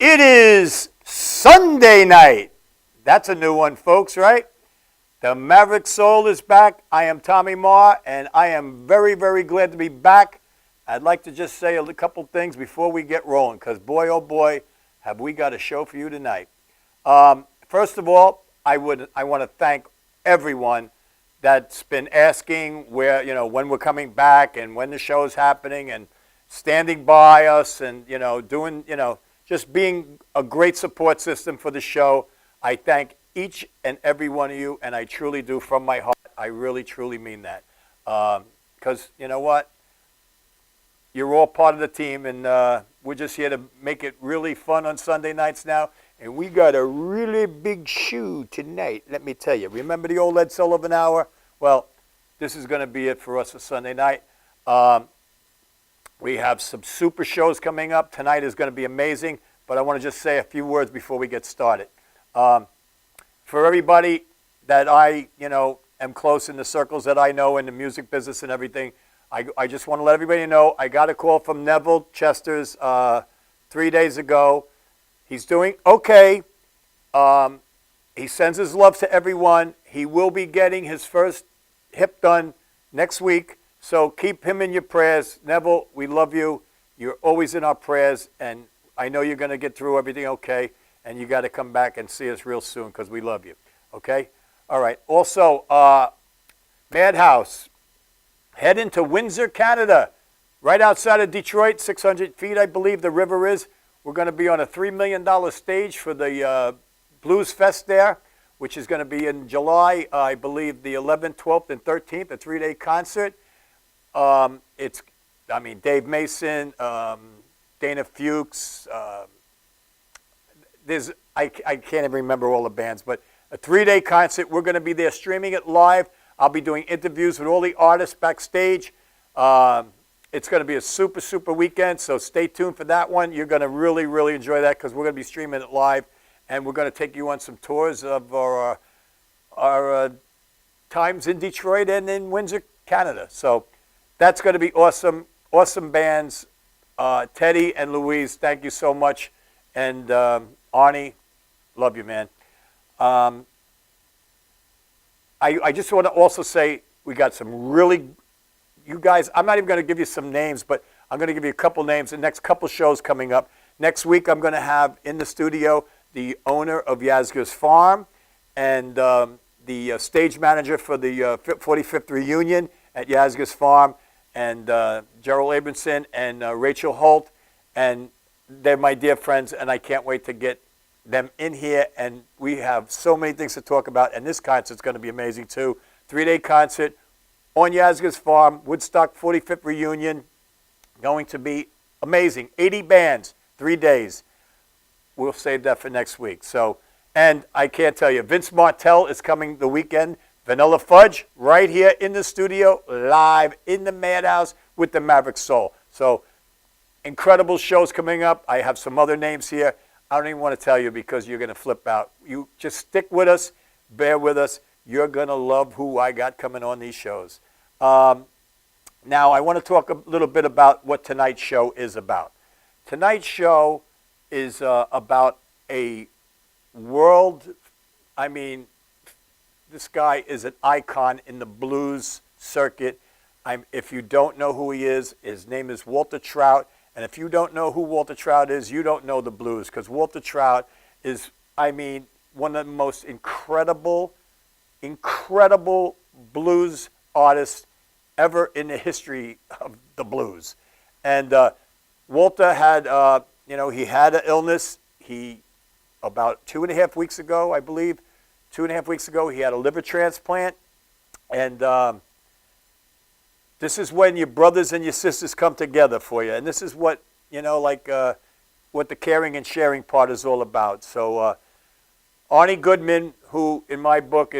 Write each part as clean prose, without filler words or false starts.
It is Sunday night. That's a new one, folks, right? The Maverick Soul is back. I am Tommy Marr, and I am very, very glad to be back. I'd like to just say a couple things before we get rolling, because boy, oh boy, have we got a show for you tonight. First of all, I want to thank everyone that's been asking when we're coming back and when the show's happening and standing by us and, doing, just being a great support system for the show. I thank each and every one of you, and I truly do from my heart. I really, truly mean that. Because you know what? You're all part of the team, and we're just here to make it really fun on Sunday nights now. And we got a really big shoe tonight, let me tell you. Remember the old Ed Sullivan Hour? Well, this is going to be it for us for Sunday night. We have some super shows coming up. Tonight is going to be amazing, but I want to just say a few words before we get started. For everybody that I, am close in the circles that I know in the music business and everything, I just want to let everybody know I got a call from Neville Chester's 3 days ago. He's doing okay. He sends his love to everyone. He will be getting his first hip done next week. So keep him in your prayers. Neville, we love you. You're always in our prayers. And I know you're going to get through everything okay. And you got to come back and see us real soon because we love you. Okay? All right. Also, Madhouse. Head into Windsor, Canada. Right outside of Detroit, 600 feet, I believe the river is. We're going to be on a $3 million stage for the Blues Fest there, which is going to be in July, I believe, the 11th, 12th, and 13th, a 3-day concert. Dave Mason, Dana Fuchs. I can't even remember all the bands, but a 3-day concert. We're going to be there streaming it live. I'll be doing interviews with all the artists backstage. It's going to be a super, super weekend, so stay tuned for that one. You're going to really, really enjoy that because we're going to be streaming it live, and we're going to take you on some tours of our times in Detroit and in Windsor, Canada. So that's going to be awesome. Awesome bands. Teddy and Louise, thank you so much. And Arnie, love you, man. I just want to also say we got some really, you guys, I'm not even going to give you some names, but I'm going to give you a couple names. The next couple shows coming up. Next week I'm going to have in the studio the owner of Yazga's Farm and the stage manager for the 45th reunion at Yazga's Farm, and Gerald Abramson and Rachel Holt. And they're my dear friends, and I can't wait to get them in here, and we have so many things to talk about, and this concert's going to be amazing too. 3-day concert on Yazga's Farm, Woodstock 45th reunion, going to be amazing. 80 bands, 3 days. We'll save that for next week. So, and I can't tell you, Vince Martell is coming the weekend. Vanilla Fudge right here in the studio, live in the Madhouse with the Maverick Soul. So, incredible shows coming up. I have some other names here. I don't even want to tell you because you're going to flip out. You just stick with us, bear with us. You're going to love who I got coming on these shows. Now, I want to talk a little bit about what tonight's show is about. Tonight's show is about a world, this guy is an icon in the blues circuit. If you don't know who he is, his name is Walter Trout. And if you don't know who Walter Trout is, you don't know the blues, because Walter Trout is, one of the most incredible blues artists ever in the history of the blues. And Walter had, he had an illness. About 2.5 weeks ago, I believe, 2.5 weeks ago, he had a liver transplant. And this is when your brothers and your sisters come together for you. And this is what, what the caring and sharing part is all about. So Arnie Goodman, who in my book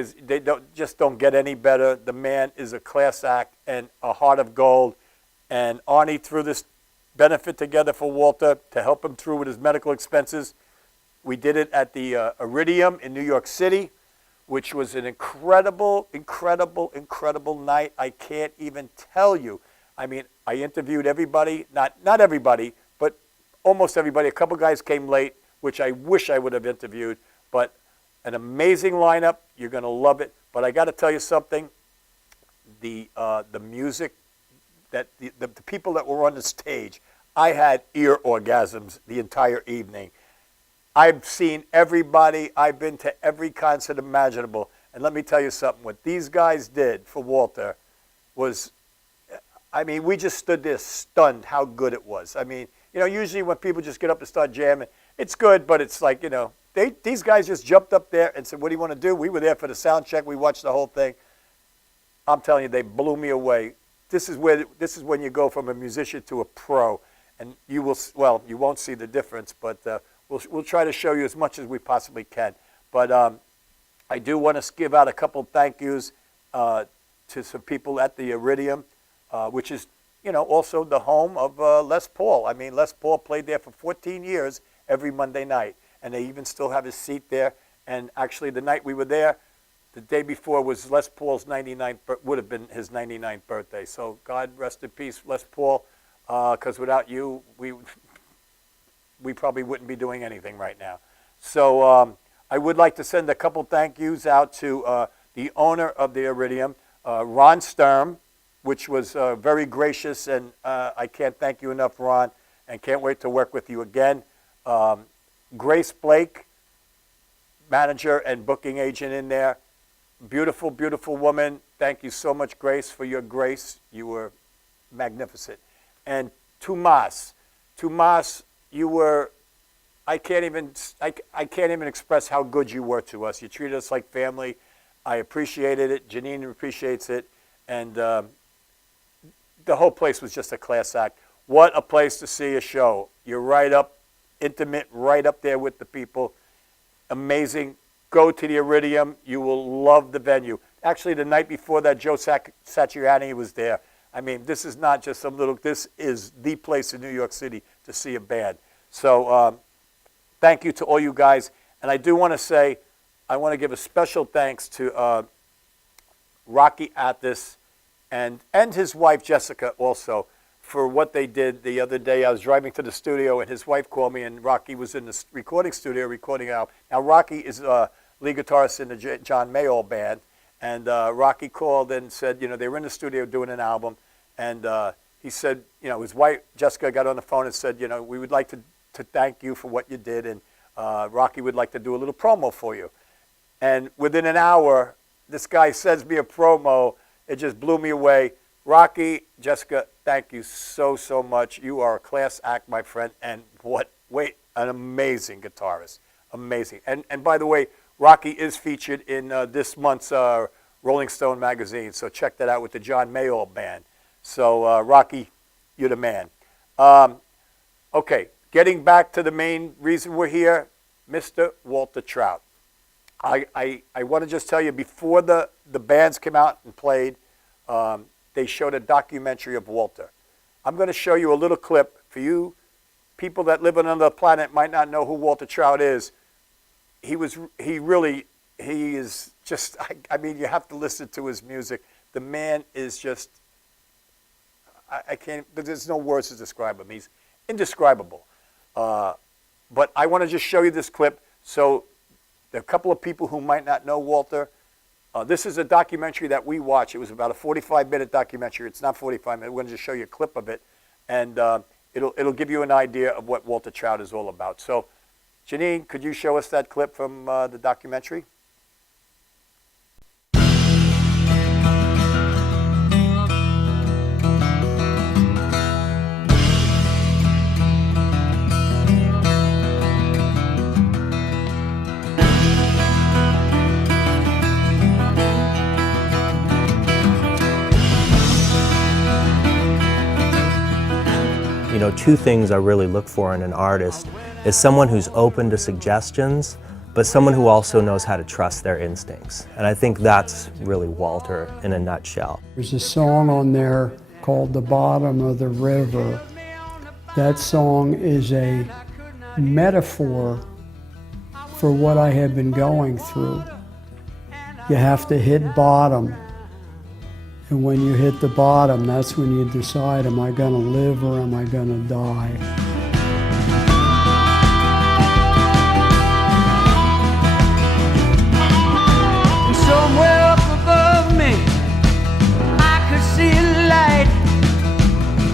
don't get any better. The man is a class act and a heart of gold. And Arnie threw this benefit together for Walter to help him through with his medical expenses. We did it at the Iridium in New York City, which was an incredible night. I can't even tell you. I interviewed everybody, not everybody, but almost everybody. A couple guys came late, which I wish I would have interviewed. But an amazing lineup. You're going to love it. But I got to tell you something. The music, that the people that were on the stage, I had ear orgasms the entire evening. I've seen everybody. I've been to every concert imaginable. And let me tell you something. What these guys did for Walter was, I mean, we just stood there stunned how good it was. I mean, you know, usually when people just get up and start jamming, it's good, but it's like, you know, these guys just jumped up there and said, what do you want to do? We were there for the sound check. We watched the whole thing. I'm telling you, they blew me away. This is when you go from a musician to a pro. And you will, well, you won't see the difference, but we'll try to show you as much as we possibly can. But I do want to give out a couple thank yous to some people at the Iridium, which is, you know, also the home of Les Paul. I mean, Les Paul played there for 14 years every Monday night, and they even still have his seat there. And actually, the night we were there, the day before was Les Paul's 99th, would have been his 99th birthday. So God rest in peace, Les Paul, because without you, we probably wouldn't be doing anything right now. So I would like to send a couple thank yous out to the owner of the Iridium, Ron Sturm, which was very gracious, and I can't thank you enough, Ron, and can't wait to work with you again. Grace Blake, manager and booking agent in there. Beautiful, beautiful woman. Thank you so much, Grace, for your grace. You were magnificent. And Tomas, you were, I can't even express how good you were to us. You treated us like family. I appreciated it. Janine appreciates it. And the whole place was just a class act. What a place to see a show. You're right up, intimate, right up there with the people. Amazing. Go to the Iridium. You will love the venue. Actually, the night before that, Joe Satriani was there. I mean, this is not just some little, this is the place in New York City to see a band. So thank you to all you guys. And I do want to say, I want to give a special thanks to Rocky Athas and his wife, Jessica, also, for what they did the other day. I was driving to the studio, and his wife called me, and Rocky was in the recording studio recording an album. Now, Rocky is lead guitarist in the John Mayall band, and Rocky called and said, you know, they were in the studio doing an album, and he said, you know, his wife, Jessica, got on the phone and said, you know, we would like to thank you for what you did, and Rocky would like to do a little promo for you. And within an hour, this guy sends me a promo. It just blew me away. Rocky, Jessica, thank you so, so much. You are a class act, my friend, and an amazing guitarist. Amazing. And by the way, Rocky is featured in this month's Rolling Stone magazine, so check that out with the John Mayall band. So, Rocky, you're the man. Okay, getting back to the main reason we're here, Mr. Walter Trout. I want to just tell you, before the bands came out and played, they showed a documentary of Walter. I'm going to show you a little clip. For you people that live on another planet might not know who Walter Trout is. He is just, I mean, you have to listen to his music. The man is just, I can't, there's no words to describe him. He's indescribable. But I want to just show you this clip. So there are a couple of people who might not know Walter. This is a documentary that we watched. It was about a 45-minute documentary. It's not 45 minutes. We're going to just show you a clip of it. And it'll give you an idea of what Walter Trout is all about. So, Janine, could you show us that clip from the documentary? You know, two things I really look for in an artist is someone who's open to suggestions, but someone who also knows how to trust their instincts. And I think that's really Walter in a nutshell. There's a song on there called The Bottom of the River. That song is a metaphor for what I have been going through. You have to hit bottom. And when you hit the bottom, that's when you decide, am I going to live or am I going to die?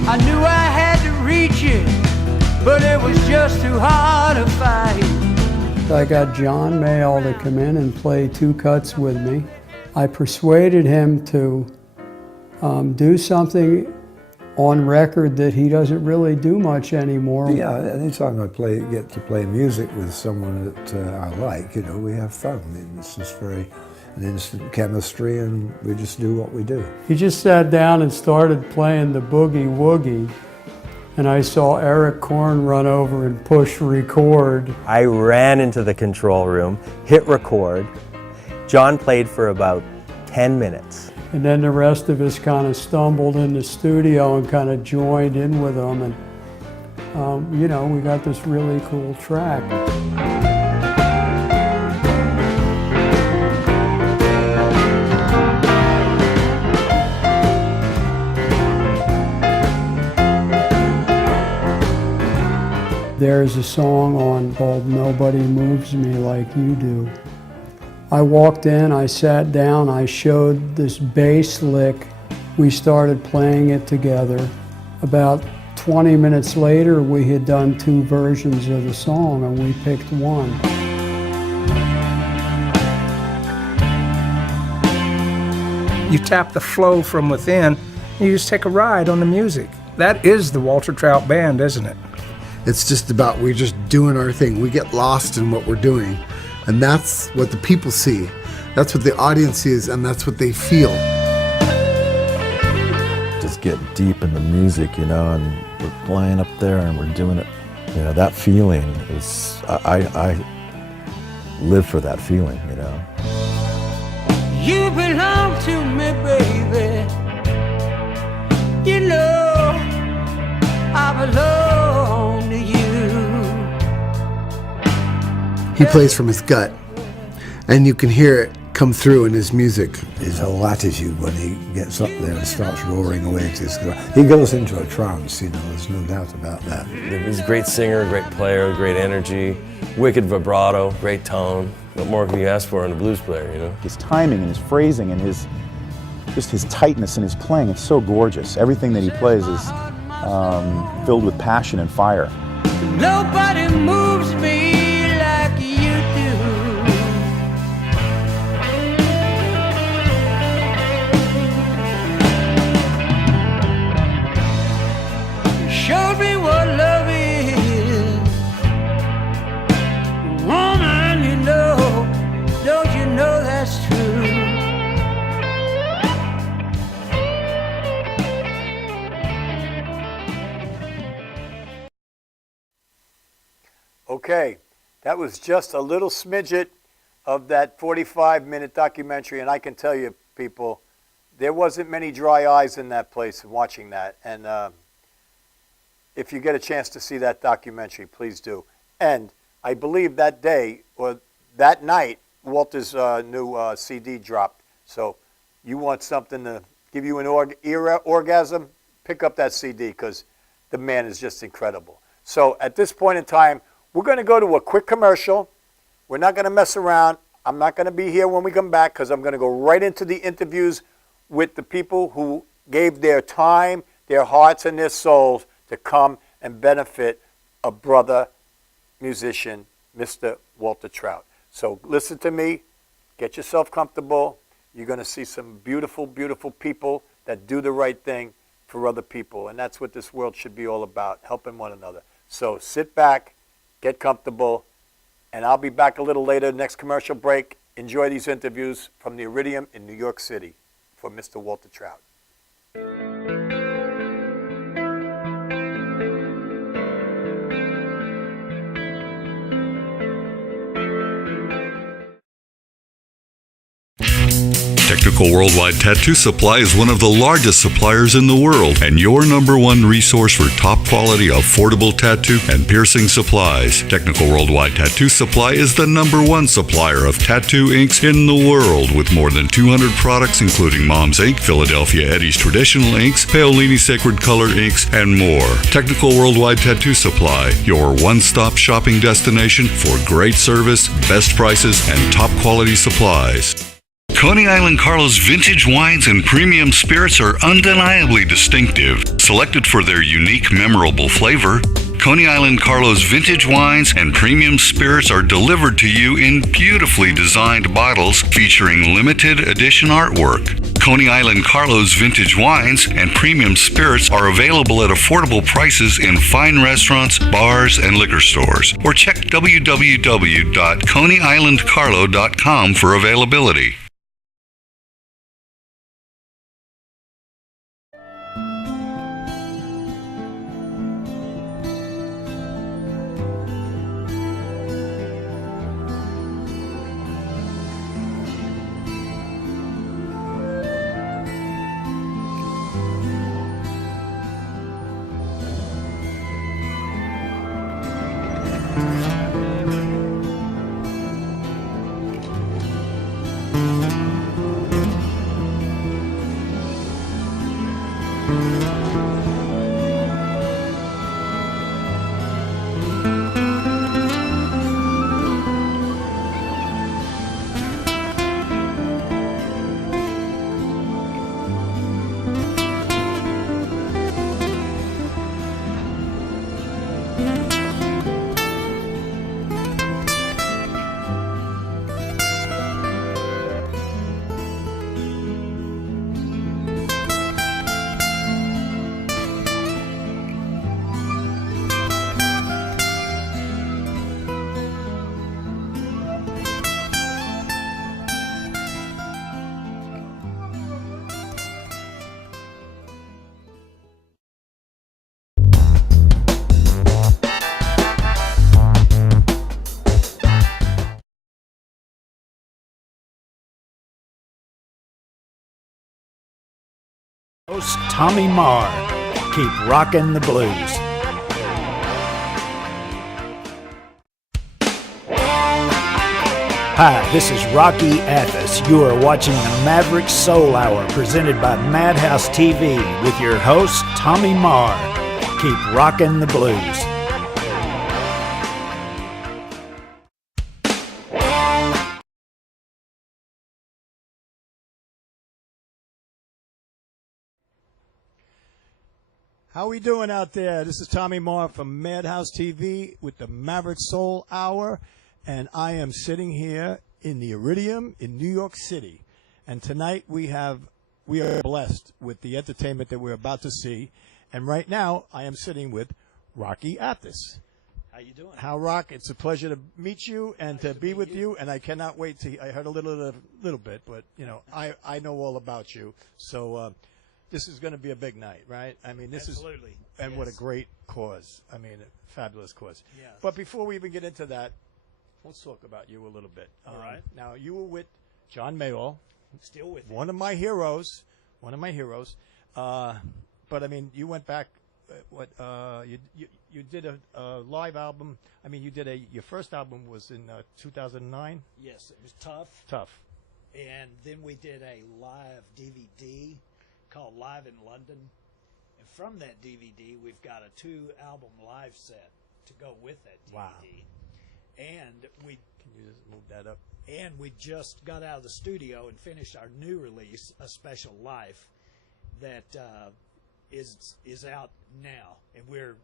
I knew I had to reach it, but it was just too hard to fight. I got John Mayall to come in and play 2 cuts with me. I persuaded him to do something on record that he doesn't really do much anymore. Yeah, anytime I get to play music with someone that I like, we have fun. It's just an instant chemistry, and we just do what we do. He just sat down and started playing the boogie woogie, and I saw Eric Korn run over and push record. I ran into the control room, hit record. John played for about 10 minutes. And then the rest of us kind of stumbled in the studio and kind of joined in with them, and we got this really cool track. There's a song called Nobody Moves Me Like You Do. I walked in, I sat down, I showed this bass lick. We started playing it together. About 20 minutes later, we had done 2 versions of the song, and we picked one. You tap the flow from within, and you just take a ride on the music. That is the Walter Trout Band, isn't it? It's just about, we're just doing our thing. We get lost in what we're doing. And that's what the people see. That's what the audience sees, and that's what they feel. Just get deep in the music, and we're playing up there and we're doing it. That feeling is, I live for that feeling, You belong to me, baby. I belong to you. He plays from his gut, and you can hear it come through in his music. His whole attitude when he gets up there and starts roaring away to his guitar. He goes into a trance, there's no doubt about that. He's a great singer, great player, great energy, wicked vibrato, great tone. What more can you ask for in a blues player, His timing and his phrasing and his tightness in his playing, it's so gorgeous. Everything that he plays is filled with passion and fire. Nobody moves me like you do. You showed me what love is. Woman, don't you know that's true? Okay, that was just a little smidget of that 45-minute documentary, and I can tell you, people, there wasn't many dry eyes in that place watching that. And if you get a chance to see that documentary, please do. And I believe that day or that night, Walter's new CD dropped. So you want something to give you an orgasm, pick up that CD, because the man is just incredible. So at this point in time, we're going to go to a quick commercial. We're not going to mess around. I'm not going to be here when we come back, because I'm going to go right into the interviews with the people who gave their time, their hearts, and their souls to come and benefit a brother musician, Mr. Walter Trout. So listen to me. Get yourself comfortable. You're going to see some beautiful, beautiful people that do the right thing for other people. And that's what this world should be all about, helping one another. So sit back, get comfortable, and I'll be back a little later, next commercial break. Enjoy these interviews from the Iridium in New York City for Mr. Walter Trout. Technical Worldwide Tattoo Supply is one of the largest suppliers in the world and your #1 resource for top quality, affordable tattoo and piercing supplies. Technical Worldwide Tattoo Supply is the #1 supplier of tattoo inks in the world with more than 200 products including Mom's Ink, Philadelphia Eddie's Traditional Inks, Paolini Sacred Color Inks, and more. Technical Worldwide Tattoo Supply, your one-stop shopping destination for great service, best prices, and top quality supplies. Coney Island Carlo's vintage wines and premium spirits are undeniably distinctive. Selected for their unique, memorable flavor, Coney Island Carlo's vintage wines and premium spirits are delivered to you in beautifully designed bottles featuring limited edition artwork. Coney Island Carlo's vintage wines and premium spirits are available at affordable prices in fine restaurants, bars, and liquor stores. Or check www.coneyislandcarlo.com for availability. Host Tommy Marr. Keep rocking the blues. Hi, this is Rocky Athas. You are watching the Maverick Soul Hour presented by Madhouse TV with your host Tommy Marr. Keep rocking the blues. How we doing out there? This is Tommy Marr from Madhouse TV with the Maverick Soul Hour, and I am sitting here in the Iridium in New York City. And tonight we are blessed with the entertainment that we're about to see. And right now I am sitting with Rocky Athas. How you doing? How, Rock? It's a pleasure to meet you and to be with you. And I cannot wait to. I heard a little bit, but you know I know all about you. So. This is going to be a big night, right? I mean, this Absolutely. And yes. What a great cause. I mean, a fabulous cause. Yeah. But before we even get into that, let's talk about you a little bit. All right. Now, you were with John Mayall. Still with one of my heroes. But, I mean, you went back, you did a live album. I mean, your first album was in 2009? Yes, it was tough. Tough. And then we did a live DVD called Live in London. And from that DVD, we've got a 2-album live set to go with that DVD. Wow. And Can you just move that up? And we just got out of the studio and finished our new release, A Special Life, that is out now. And we're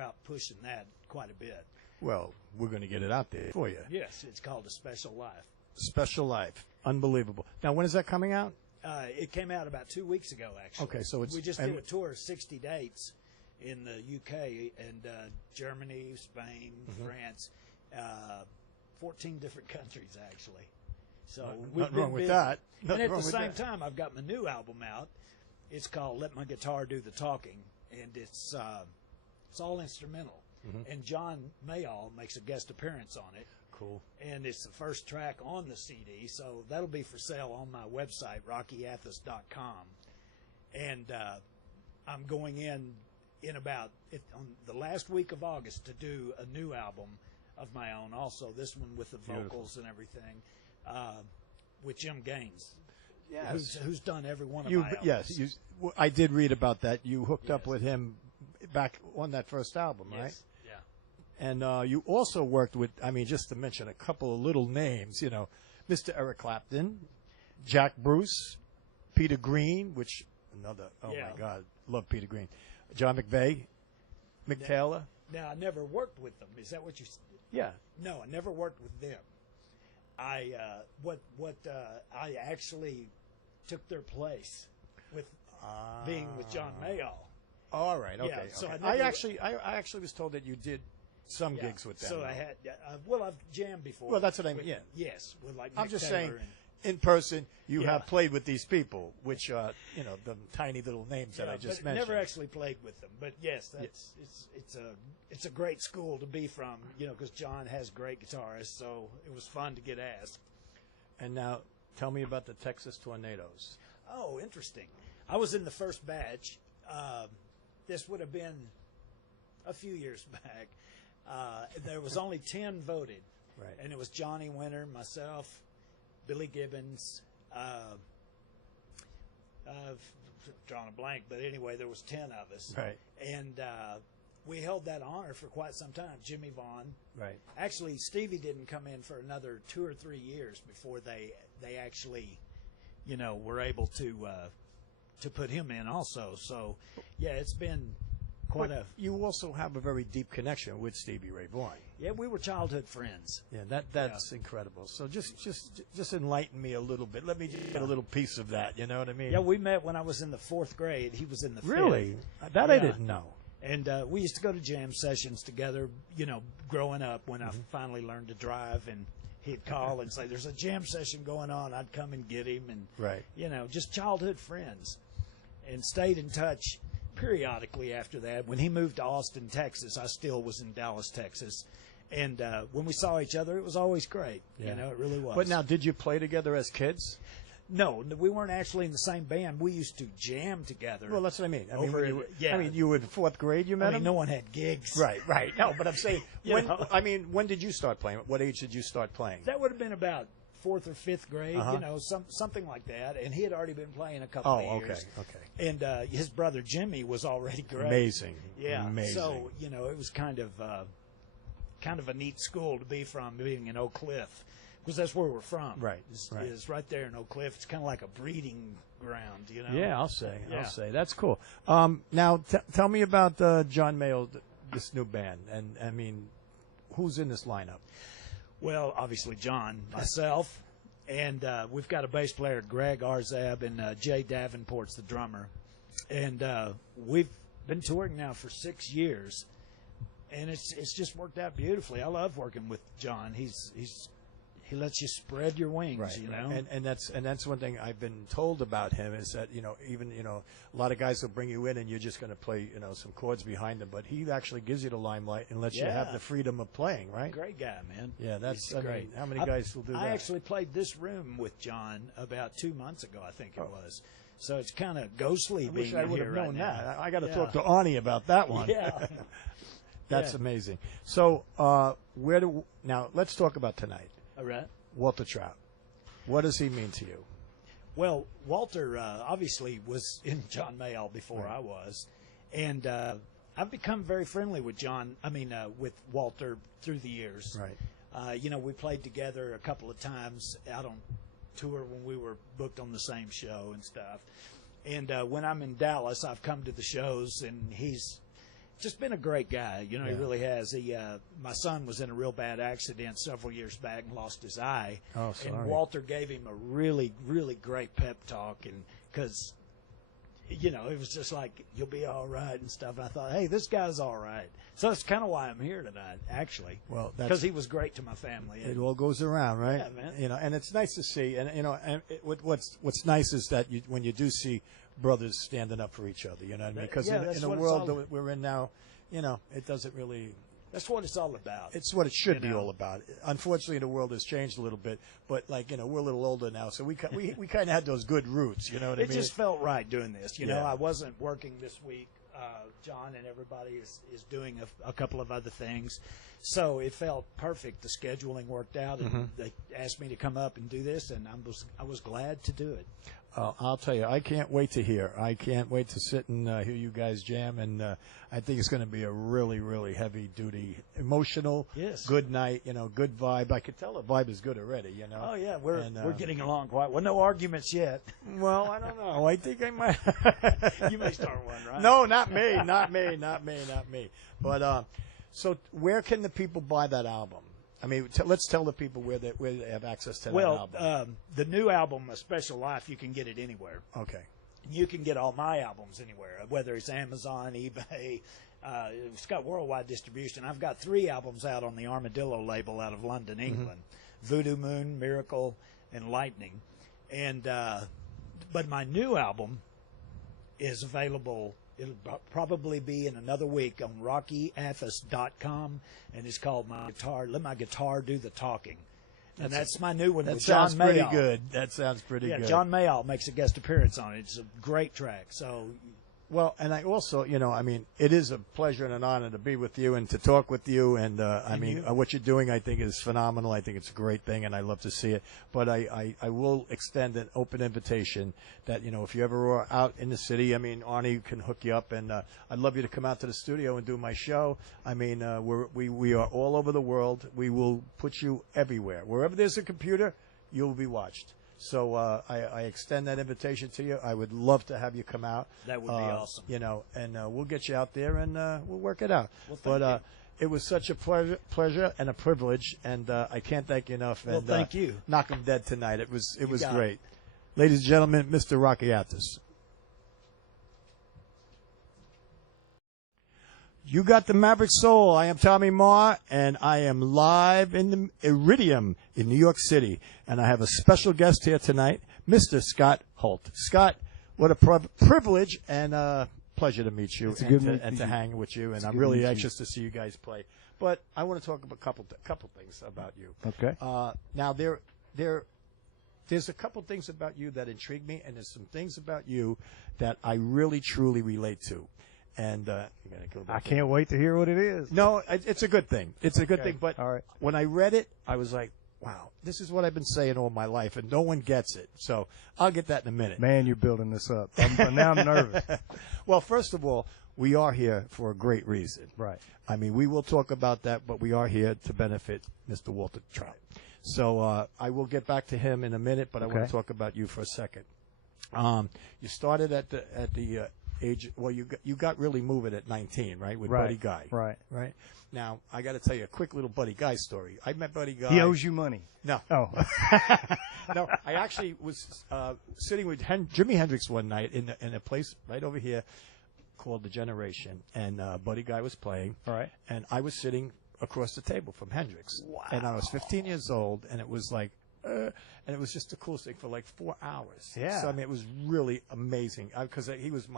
out pushing that quite a bit. Well, we're going to get it out there for you. Yes, it's called A Special Life. Special Life. Unbelievable. Now, when is that coming out? It came out about 2 weeks ago, actually. Okay, so we just did a tour of 60 dates in the UK and Germany, Spain, France, 14 different countries, actually. So nothing wrong with that. And at the same time, I've got my new album out. It's called Let My Guitar Do the Talking, and it's all instrumental. Mm-hmm. And John Mayall makes a guest appearance on it. Cool. And it's the first track on the CD, so that'll be for sale on my website, rockyathas.com. And I'm going in about on the last week of August to do a new album of my own, also this one with the vocals and everything, with Jim Gaines, who's done every one of my albums. Yes, I did read about that. You hooked up with him back on that first album, right? And you also worked with, I mean, just to mention a couple of little names, Mr. Eric Clapton, Jack Bruce, Peter Green, which another. Oh Yeah. my God, love Peter Green. John McVeigh, Mick Taylor. Now, I never worked with them. Is that what you? Yeah. No, I never worked with them. I I actually took their place with being with John Mayall. All right. Okay. Yeah, so okay. I never- I actually was told that you did some Yeah, gigs with them. So I had, well, I've jammed before. Well, that's what I mean, with- yeah. Yes, with like I'm Mick just Taylor saying, in person, you have played with these people, which are, the tiny little names that I just but mentioned. never actually played with them, but yes, that's it's a great school to be from, because John has great guitarists, so it was fun to get asked. And now, tell me about the Texas Tornadoes. Oh, interesting. I was in the first batch. This would have been a few years back. There was only 10 voted, Right. and it was Johnny Winter, myself, Billy Gibbons, drawing a blank, but anyway, there was 10 of us. Right. And we held that honor for quite some time. Jimmy Vaughn. Right. Actually, Stevie didn't come in for another 2 or 3 years before they actually, were able to put him in also. So, yeah, it's been quite But you also have a very deep connection with Stevie Ray Vaughan. Yeah, we were childhood friends. Yeah, that's incredible. So just enlighten me a little bit. Let me just get a little piece of that. You know what I mean? Yeah, we met when I was in the 4th grade. He was in the 5th. Really? That I didn't know. And we used to go to jam sessions together, growing up when I finally learned to drive. And he'd call and say, there's a jam session going on. I'd come and get him. And, Right. Just childhood friends. And stayed in touch periodically after that. When he moved to Austin, Texas, I still was in Dallas, Texas. And when we saw each other, it was always great. Yeah. It really was. But now, did you play together as kids? No, we weren't actually in the same band. We used to jam together. Well, that's what I mean. Over you were in 4th grade. You met him. no one had gigs. Right. No, but I'm saying, when did you start playing? What age did you start playing? That would have been about 4th or 5th grade, Uh-huh. something like that. And he had already been playing a couple of years. okay. And his brother Jimmy was already great. Amazing. Yeah. Amazing. So it was kind of a neat school to be from, being in Oak Cliff, because that's where we're from. Right, right. Is right there in Oak Cliff. It's kind of like a breeding ground, Yeah, I'll say. Yeah. That's cool. Now, tell me about John Mayall, this new band, and I mean, who's in this lineup? Well, obviously John, myself, and we've got a bass player, Greg Arzab, and Jay Davenport's the drummer. And we've been touring now for 6 years, and it's just worked out beautifully. I love working with John. He lets you spread your wings, And that's one thing I've been told about him is that even a lot of guys will bring you in and you're just going to play some chords behind them, but he actually gives you the limelight and lets you have the freedom of playing, right? Great guy, man. Yeah, that's He's great. Mean, how many guys will do that? I actually played this room with John about 2 months ago, I think it was. So it's kind of ghostly I being wish I would have here right known now. that. I got to talk to Arnie about that one. Yeah. That's Yeah. amazing. So now let's talk about tonight. All right. Walter Trout. What does he mean to you? Well, Walter obviously was in John Mayall before I was, and I've become very friendly with with Walter through the years. Right. We played together a couple of times out on tour when we were booked on the same show and stuff. And when I'm in Dallas, I've come to the shows, and he's just been a great guy. He really has. My son was in a real bad accident several years back and lost his eye. Oh, sorry. And Walter gave him a really, really great pep talk, and because it was just like, you'll be all right and stuff. And I thought, hey, this guy's all right. So that's kind of why I'm here tonight, actually. Well, because he was great to my family. It all goes around, right? Yeah, man. And it's nice to see. What's nice is that when you do see brothers standing up for each other, you know what I mean? Because in the world that we're in now, it doesn't really. That's what it's all about. It's what it should be all about. Unfortunately, the world has changed a little bit, but we're a little older now, so we kind of had those good roots. You know what I mean? It just felt right doing this. Yeah. I wasn't working this week. John and everybody is doing a couple of other things, so it felt perfect. The scheduling worked out, and they asked me to come up and do this, and I was glad to do it. I'll tell you, I can't wait to hear. I can't wait to sit and hear you guys jam, and I think it's going to be a really, really heavy-duty, emotional, good night, good vibe. I could tell the vibe is good already, Oh, yeah, we're getting along quite well. No arguments yet. Well, I don't know. I think I might. You may start one, right? No, not me. But so where can the people buy that album? I mean, let's tell the people where they have access to that album. Well, the new album, A Special Life, you can get it anywhere. Okay. You can get all my albums anywhere, whether it's Amazon, eBay. It's got worldwide distribution. I've got 3 albums out on the Armadillo label out of London, England. Voodoo Moon, Miracle, and Lightning. And but my new album is available. It'll probably be in another week on RockyAthas.com, and it's called Let My Guitar Do the Talking. And that's my new one with John Mayall. That sounds pretty good. That sounds pretty good. Yeah, John Mayall makes a guest appearance on it. It's a great track. So, well, and I also, I mean, it is a pleasure and an honor to be with you and to talk with you. And, what you're doing, I think, is phenomenal. I think it's a great thing, and I love to see it. But I will extend an open invitation that, if you ever are out in the city, I mean, Arnie can hook you up, and I'd love you to come out to the studio and do my show. I mean, we are all over the world. We will put you everywhere. Wherever there's a computer, you'll be watched. So I extend that invitation to you. I would love to have you come out. That would be awesome. And we'll get you out there and we'll work it out. Well, thank you. It was such a pleasure and a privilege, and I can't thank you enough. Well, and, thank you. Knock 'em dead tonight. It was great. Ladies and gentlemen, Mr. Rocky Athas. You got the Maverick Soul. I am Tommy Marr, and I am live in the Iridium in New York City. And I have a special guest here tonight, Mr. Scott Holt. Scott, what a privilege and a pleasure to meet you and to hang with you. And I'm really anxious to see you guys play. But I want to talk about a couple things about you. Okay. Now, there's a couple things about you that intrigue me, and there's some things about you that I really, truly relate to. And I can't wait to hear what it is. No, it's a good thing. It's a good thing. But all right. When I read it, I was like, wow, this is what I've been saying all my life, and no one gets it. So I'll get that in a minute. Man, you're building this up. Now I'm nervous. Well, first of all, we are here for a great reason. Right. I mean, we will talk about that, but we are here to benefit Mr. Walter Trout. So I will get back to him in a minute, but I want to talk about you for a second. You started at the age. Well, you got really moving at 19, right? With Buddy Guy. Right. Now I got to tell you a quick little Buddy Guy story. I met Buddy Guy. He owes you money. No. Oh. No. I actually was sitting with Jimi Hendrix one night in a place right over here called The Generation, and Buddy Guy was playing. All right. And I was sitting across the table from Hendrix. Wow. And I was 15 years old, and it was like, and it was just the coolest thing for like 4 hours. Yeah. So, I mean, it was really amazing because he was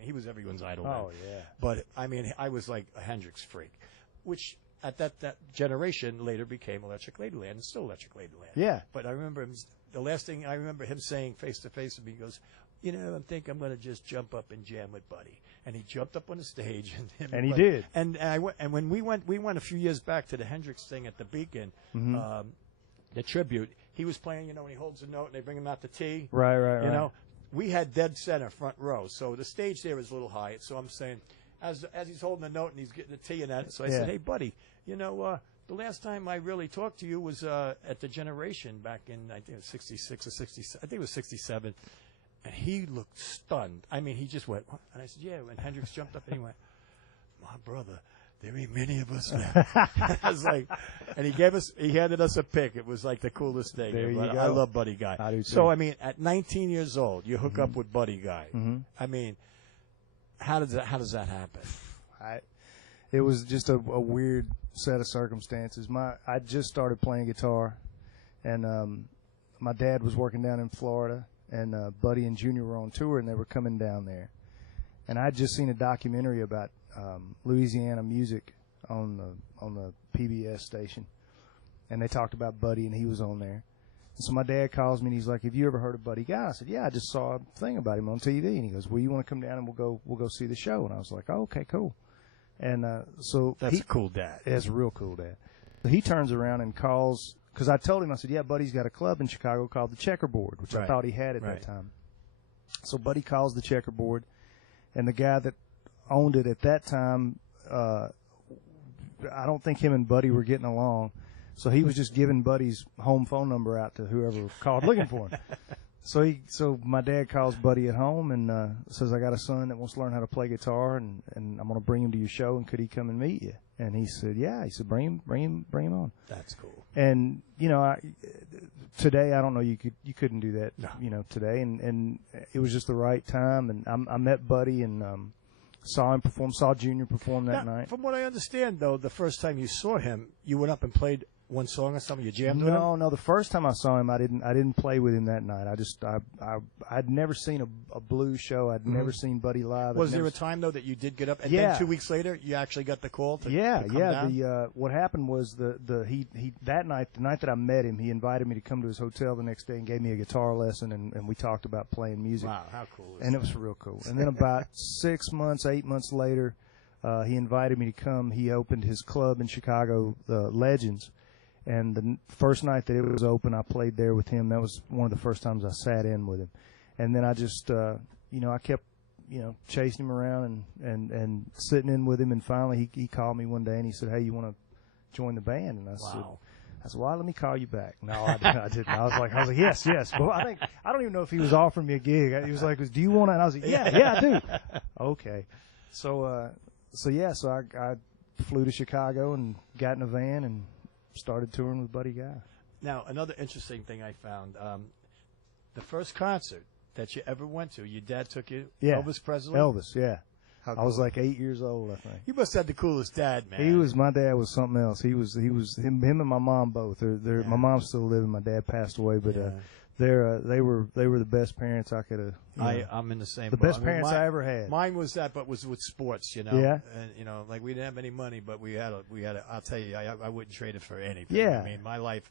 he was everyone's idol. Oh, then. yeah. But, I mean, I was like a Hendrix freak, which at that generation later became Electric Ladyland and still Electric Ladyland. Yeah. But I remember the last thing I remember him saying face to face with me, he goes, I think I'm going to just jump up and jam with Buddy. And he jumped up on the stage, and he did. And when we went a few years back to the Hendrix thing at the Beacon, the tribute. He was playing, when he holds a note and they bring him out the tee. Right. We had dead center front row, so the stage there is a little high. So I'm saying, as he's holding the note and he's getting the tee and that, so I said, hey, Buddy, the last time I really talked to you was at the Generation back in, I think it was 66 or 67. I think it was 67. And he looked stunned. I mean, he just went, what? And I said, yeah. And Hendrix jumped up and he went, my brother, there ain't many of us left. I was like, and he handed us a pick. It was like the coolest thing. There you go. I love Buddy Guy. I do too. So, I mean, at 19 years old, you hook up with Buddy Guy. I mean, how does that happen? It was just a weird set of circumstances. I just started playing guitar, and my dad was working down in Florida, and Buddy and Junior were on tour, and they were coming down there. And I'd just seen a documentary about Louisiana music on the PBS station, and they talked about Buddy, and he was on there. And so my dad calls me, and he's like, "Have you ever heard of Buddy Guy?" I said, "Yeah, I just saw a thing about him on TV." And he goes, "Well, you want to come down and we'll go see the show?" And I was like, "Oh, okay, cool." And so that's a cool dad. That's a real cool dad. So he turns around and calls, because I told him, I said, "Yeah, Buddy's got a club in Chicago called the Checkerboard," which I thought he had at that time. So Buddy calls the checkerboard, and the guy that owned it at that time, I don't think him and Buddy were getting along. So he was just giving Buddy's home phone number out to whoever called looking for him. So my dad calls Buddy at home and says, I got a son that wants to learn how to play guitar, and I'm going to bring him to your show, and could he come and meet you? And he said, yeah. He said, bring him on. That's cool. And today I don't know, you couldn't do that, today, and it was just the right time. And I met Buddy and saw him perform, saw Junior perform that night. From what I understand, though, the first time you saw him, you went up and played one song or something? You jammed with him? No. The first time I saw him, I didn't play with him that night. I'd never seen a blues show. I'd never seen Buddy live. Was there a time though that you did get up, and then 2 weeks later you actually got the call to come down? What happened was he that night, the night that I met him, he invited me to come to his hotel the next day and gave me a guitar lesson, and we talked about playing music. Wow, how cool! It was real cool. And then about 8 months later, he invited me to come. He opened his club in Chicago, Legends. And the first night that it was open, I played there with him. That was one of the first times I sat in with him. And then I just, I kept, chasing him around and sitting in with him. And finally he called me one day and he said, hey, you want to join the band? And I said, well, let me call you back. No, I didn't. I was like, yes. Well, I don't even know if he was offering me a gig. He was like, do you want it? And I was like, yeah, I do. Okay. So I flew to Chicago and got in a van and started touring with Buddy Guy. Now, another interesting thing I found, the first concert that you ever went to, your dad took you, Elvis Presley? Elvis, yeah. I was like 8 years old, I think. You must have the coolest dad, man. My dad was something else. Him and my mom both. My mom's still living, my dad passed away, but they were the best parents I could have. I'm in the same boat. The best parents I ever had. Mine was that, but was with sports, Yeah. And like we didn't have any money, but we had a. I'll tell you, I wouldn't trade it for anything. Yeah. I mean, my life.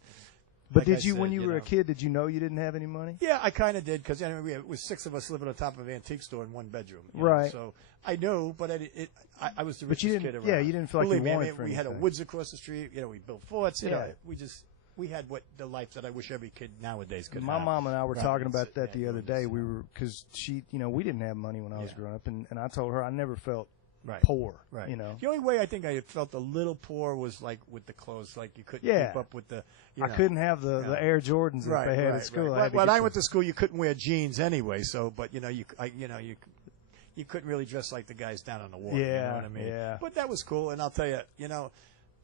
But did you, when you were a kid, did you know you didn't have any money? Yeah, I kind of did, because it was 6 of us living on top of an antique store in one bedroom. Right. So I knew, but I was the richest kid around. Yeah, you didn't feel like Believe you me, wanted for we had a anything. woods across the street. We built forts. Yeah. We had the life that I wish every kid nowadays could have. My mom and I were talking about that the other day. Because she, we didn't have money when I was growing up, and I told her I never felt poor. Right. The only way I think I felt a little poor was like with the clothes, like you couldn't keep up with the. I couldn't have the Air Jordans that they had at school. Right. When I went to school, you couldn't wear jeans anyway. So, but you couldn't really dress like the guys down on the water. Yeah. You know what I mean? Yeah. But that was cool, and I'll tell you,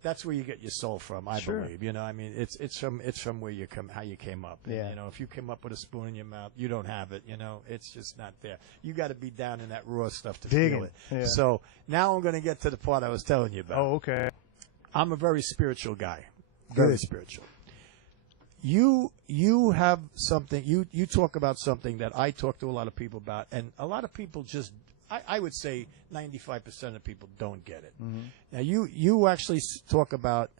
that's where you get your soul from. I believe. I mean, it's from where you how you came up. Yeah. And, if you came up with a spoon in your mouth, you don't have it. It's just not there. You got to be down in that raw stuff to feel it. Yeah. So now I'm going to get to the part I was telling you about. Oh, okay. I'm a very spiritual guy. Very spiritual. You have something. You talk about something that I talk to a lot of people about, and a lot of people just. I would say 95% of people don't get it. Mm-hmm. Now, you actually talk about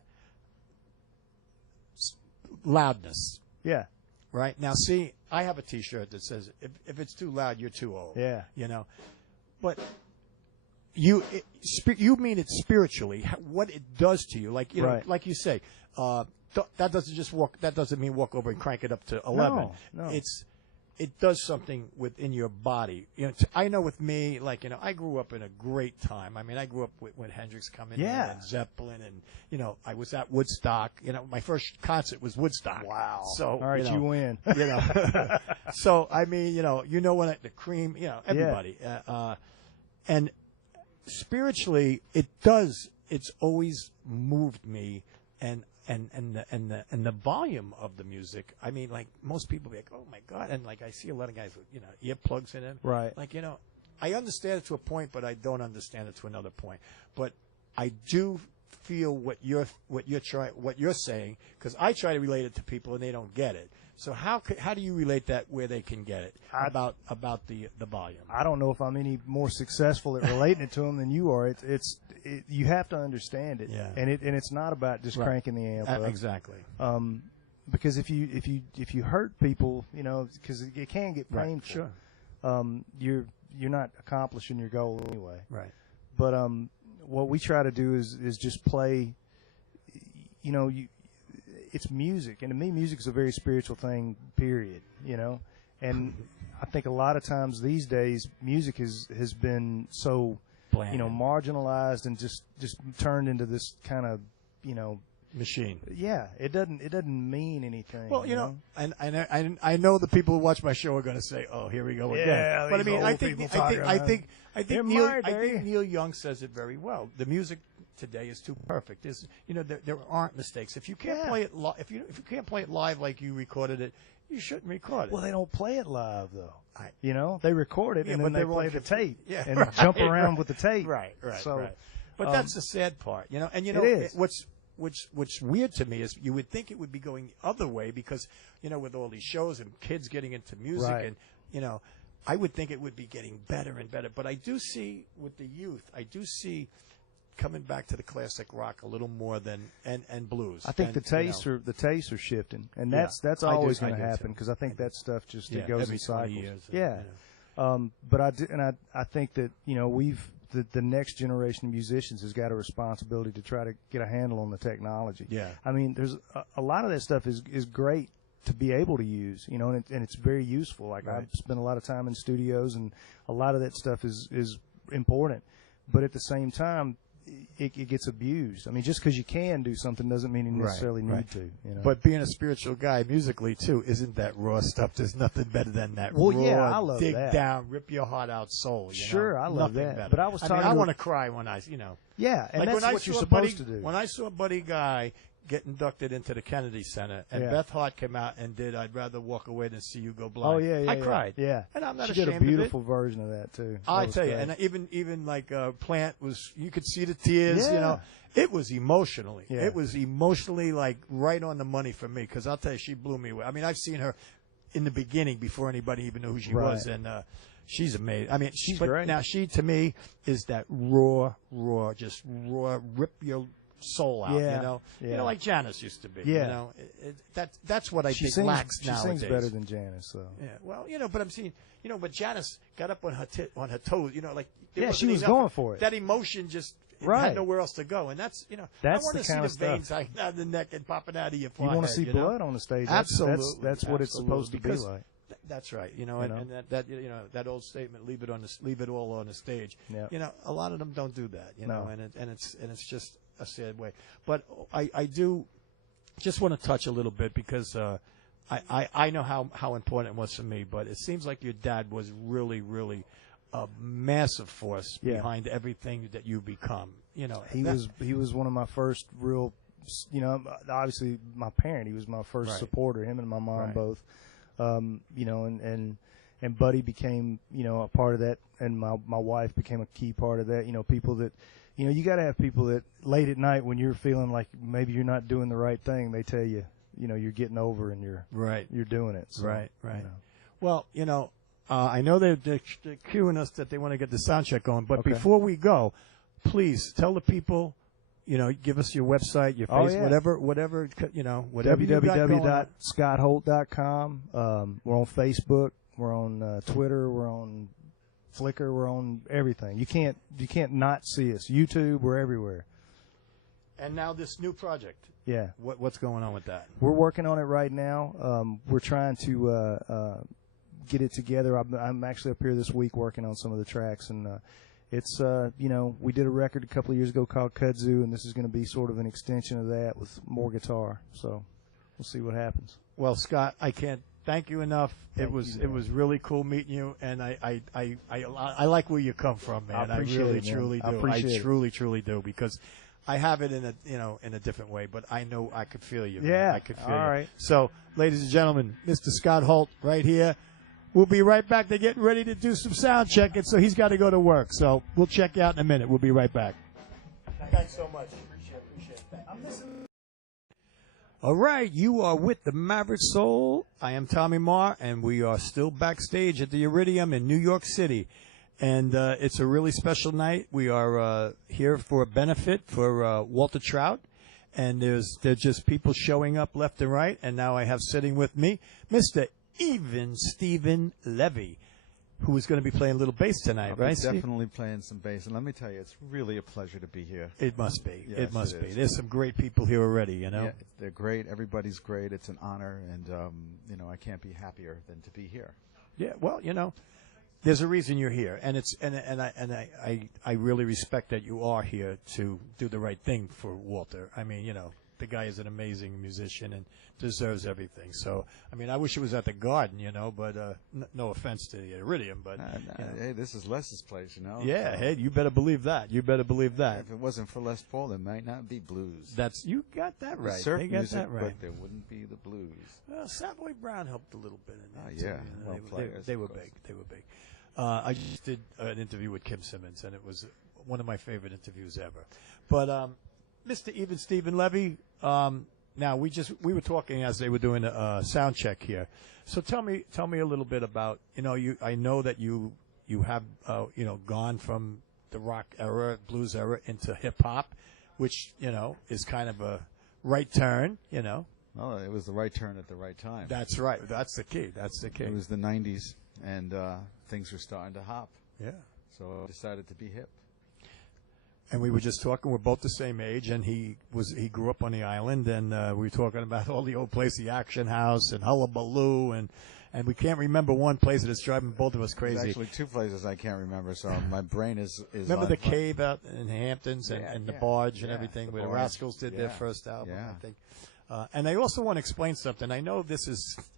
loudness. Yeah. Right? Now, see, I have a T-shirt that says, if it's too loud, you're too old. Yeah. But you mean it spiritually, what it does to you. Like, like you say, that doesn't mean walk over and crank it up to 11. No. It does something within your body. I know with me, I grew up in a great time. I mean, I grew up when Hendrix come in and Zeppelin, and I was at Woodstock. My first concert was Woodstock. Wow. So all right, you win. So I mean, when the Cream, everybody, and spiritually, it does. It's always moved me, and the volume of the music. I mean, like most people be like, oh my God, and like I see a lot of guys with earplugs in them. Right. Like I understand it to a point, but I don't understand it to another point. But I do feel what you're saying, because I try to relate it to people and they don't get it. So how do you relate that where they can get it about the volume? I don't know if I'm any more successful at relating it to them than you are. You have to understand it, and it's not about just cranking the amp up. Exactly. Because if you hurt people, because it can get painful. Sure. You're not accomplishing your goal anyway. Right. But what we try to do is just play. It's music, and to me, music is a very spiritual thing. Period. And I think a lot of times these days music has been so Bland. marginalized and just turned into this kind of machine. Yeah, it doesn't mean anything. Well, and I know the people who watch my show are going to say, "Oh, here we go again." Yeah, but I these mean, old I think In my day. Neil Young says it very well. The music today is too perfect. There aren't mistakes. If you can't play it if you can't play it live like you recorded it, you shouldn't record it. Well, they don't play it live though. They record it and then but they they play won't the get- tape Yeah, and right, jump around right. with the tape. Right. So, right. But that's the sad part, And It is. What's weird to me is you would think it would be going the other way because with all these shows and kids getting into music Right. and I would think it would be getting better and better. But I do see with the youth, coming back to the classic rock a little more than and blues. I think And, the tastes are shifting, and Yeah, that's I do- always I going to do happen too. because I think that stuff just Yeah, it goes every in 20 cycles. years, Yeah, but I think that we've the next generation of musicians has got a responsibility to try to get a handle on the technology. Yeah. I mean, there's a lot of that stuff is great to be able to use, and it's very useful. Like Right. I've spent a lot of time in studios, and a lot of that stuff is important. But at the same time, it gets abused. I mean, just because you can do something doesn't mean you necessarily need to. But being a spiritual guy musically too, isn't that raw stuff? There's nothing better than that. Well, raw, yeah, I love dig that. down, rip your heart out, soul. Sure, I love Nothing that. better. But I was talking I to- want to cry when I. Yeah, and Like that's when I what you're saw supposed Buddy- to do. When I saw Buddy Guy get inducted into the Kennedy Center, and Yeah. Beth Hart came out and did "I'd Rather Walk Away Than See You Go Blind." Oh yeah, I cried. Yeah, and I'm not she ashamed did a beautiful of it. version of that too. I That was tell you, great. and even like Plant was, you could see the tears. Yeah. It was emotionally. Yeah. It was emotionally like right on the money for me because I'll tell you, she blew me away. I mean, I've seen her in the beginning before anybody even knew who she was, Right. and she's amazing. I mean, She's but great. Now she to me is that raw, just raw, rip your soul out. Yeah. Yeah. Like Janice used to be. Yeah. That's what I she think sings, lacks she nowadays. sings better than Janice, so. Yeah, well, but I'm seeing, but Janice got up on her toes, like. it Yeah, wasn't she was enough. going for it. That emotion just it Right. had nowhere else to go, and that's, That's I want the to see kind the of stuff. veins hanging out of the neck and popping out of your You forehead. want to see blood on the stage? Absolutely, That's what it's supposed to be because like. That's right, know? and that old statement, leave it all on the stage. Yep. A lot of them don't do that, No. and it's just a sad way. But I do just want to touch a little bit because I know how important it was for me, but it seems like your dad was really, really a massive force Yeah. behind everything that you become. He was one of my first real, obviously my parent. He was my first Right. supporter. Him and my mom Right. both. And Buddy became a part of that, and my wife became a key part of that. People that you got to have people that late at night when you're feeling like maybe you're not doing the right thing, they tell you you're getting over and you're doing it. So, Right. you know. Well, I know they're cueing us that they want to get the sound check on, but Okay. before we go, please tell the people, give us your website, your Oh, face, yeah. whatever you got going on. www.scottholt.com. We're on Facebook. We're on Twitter. We're on Flickr. We're on everything. You can't not see us. YouTube. We're everywhere. And now this new project. Yeah. What's going on with that? We're working on it right now. We're trying to get it together. I'm actually up here this week working on some of the tracks, and it's we did a record a couple of years ago called Kudzu, and this is going to be sort of an extension of that with more guitar. So we'll see what happens. Well, Scott, I can't thank you enough. Thank it was you, it was really cool meeting you, and I like where you come from, man. I appreciate really it, man. truly do. I appreciate it. truly do because I have it in a different way, but I know I could feel you. Man. Yeah. I could feel All you. right. So, ladies and gentlemen, Mr. Scott Holt right here. We'll be right back. They're getting ready to do some sound checking, so he's got to go to work. So we'll check you out in a minute. We'll be right back. Thanks so much. Appreciate it. I'm missing. All right, you are with the Maverick Soul. I am Tommy Marr, and we are still backstage at the Iridium in New York City. And it's a really special night. We are here for a benefit for Walter Trout. And there's just people showing up left and right. And now I have sitting with me Mr. Steven Levy, who is going to be playing a little bass tonight, right, Steve? Definitely playing some bass. And let me tell you, it's really a pleasure to be here. It must be. Yes, it must it be. is. There's some great people here already, Yeah, they're great. Everybody's great. It's an honor. And, I can't be happier than to be here. Yeah, well, there's a reason you're here, and I really respect that you are here to do the right thing for Walter. I mean, the guy is an amazing musician and deserves everything. So, I mean, I wish it was at the Garden, but no offense to the Iridium, but hey, this is Les's place, Yeah, hey, you better believe that. You better believe that. If it wasn't for Les Paul, there might not be blues. You got that right. Surf they got music, that right. but there wouldn't be the blues. Well, Savoy Brown helped a little bit in that. Yeah, too, well, players, they were of course. big. They were big. I just did an interview with Kim Simmons, and it was one of my favorite interviews ever. But Mr. Steven Levy, now we were talking as they were doing a sound check here. So tell me a little bit about I know that you have gone from the rock era, blues era into hip hop, which is kind of a right turn. Well, it was the right turn at the right time. That's right. That's the key. That's the key. It was the '90s, and things were starting to hop. Yeah. So I decided to be hip. And we were just talking. We're both the same age, and he grew up on the island, and we were talking about all the old places, the Action House and Hullabaloo, and we can't remember one place that's driving both of us crazy. There's actually two places I can't remember, so my brain is. Remember the cave out in Hamptons and the barge and everything, the where the barge. Rascals did their first album, Yeah. I think. And I also want to explain something. I know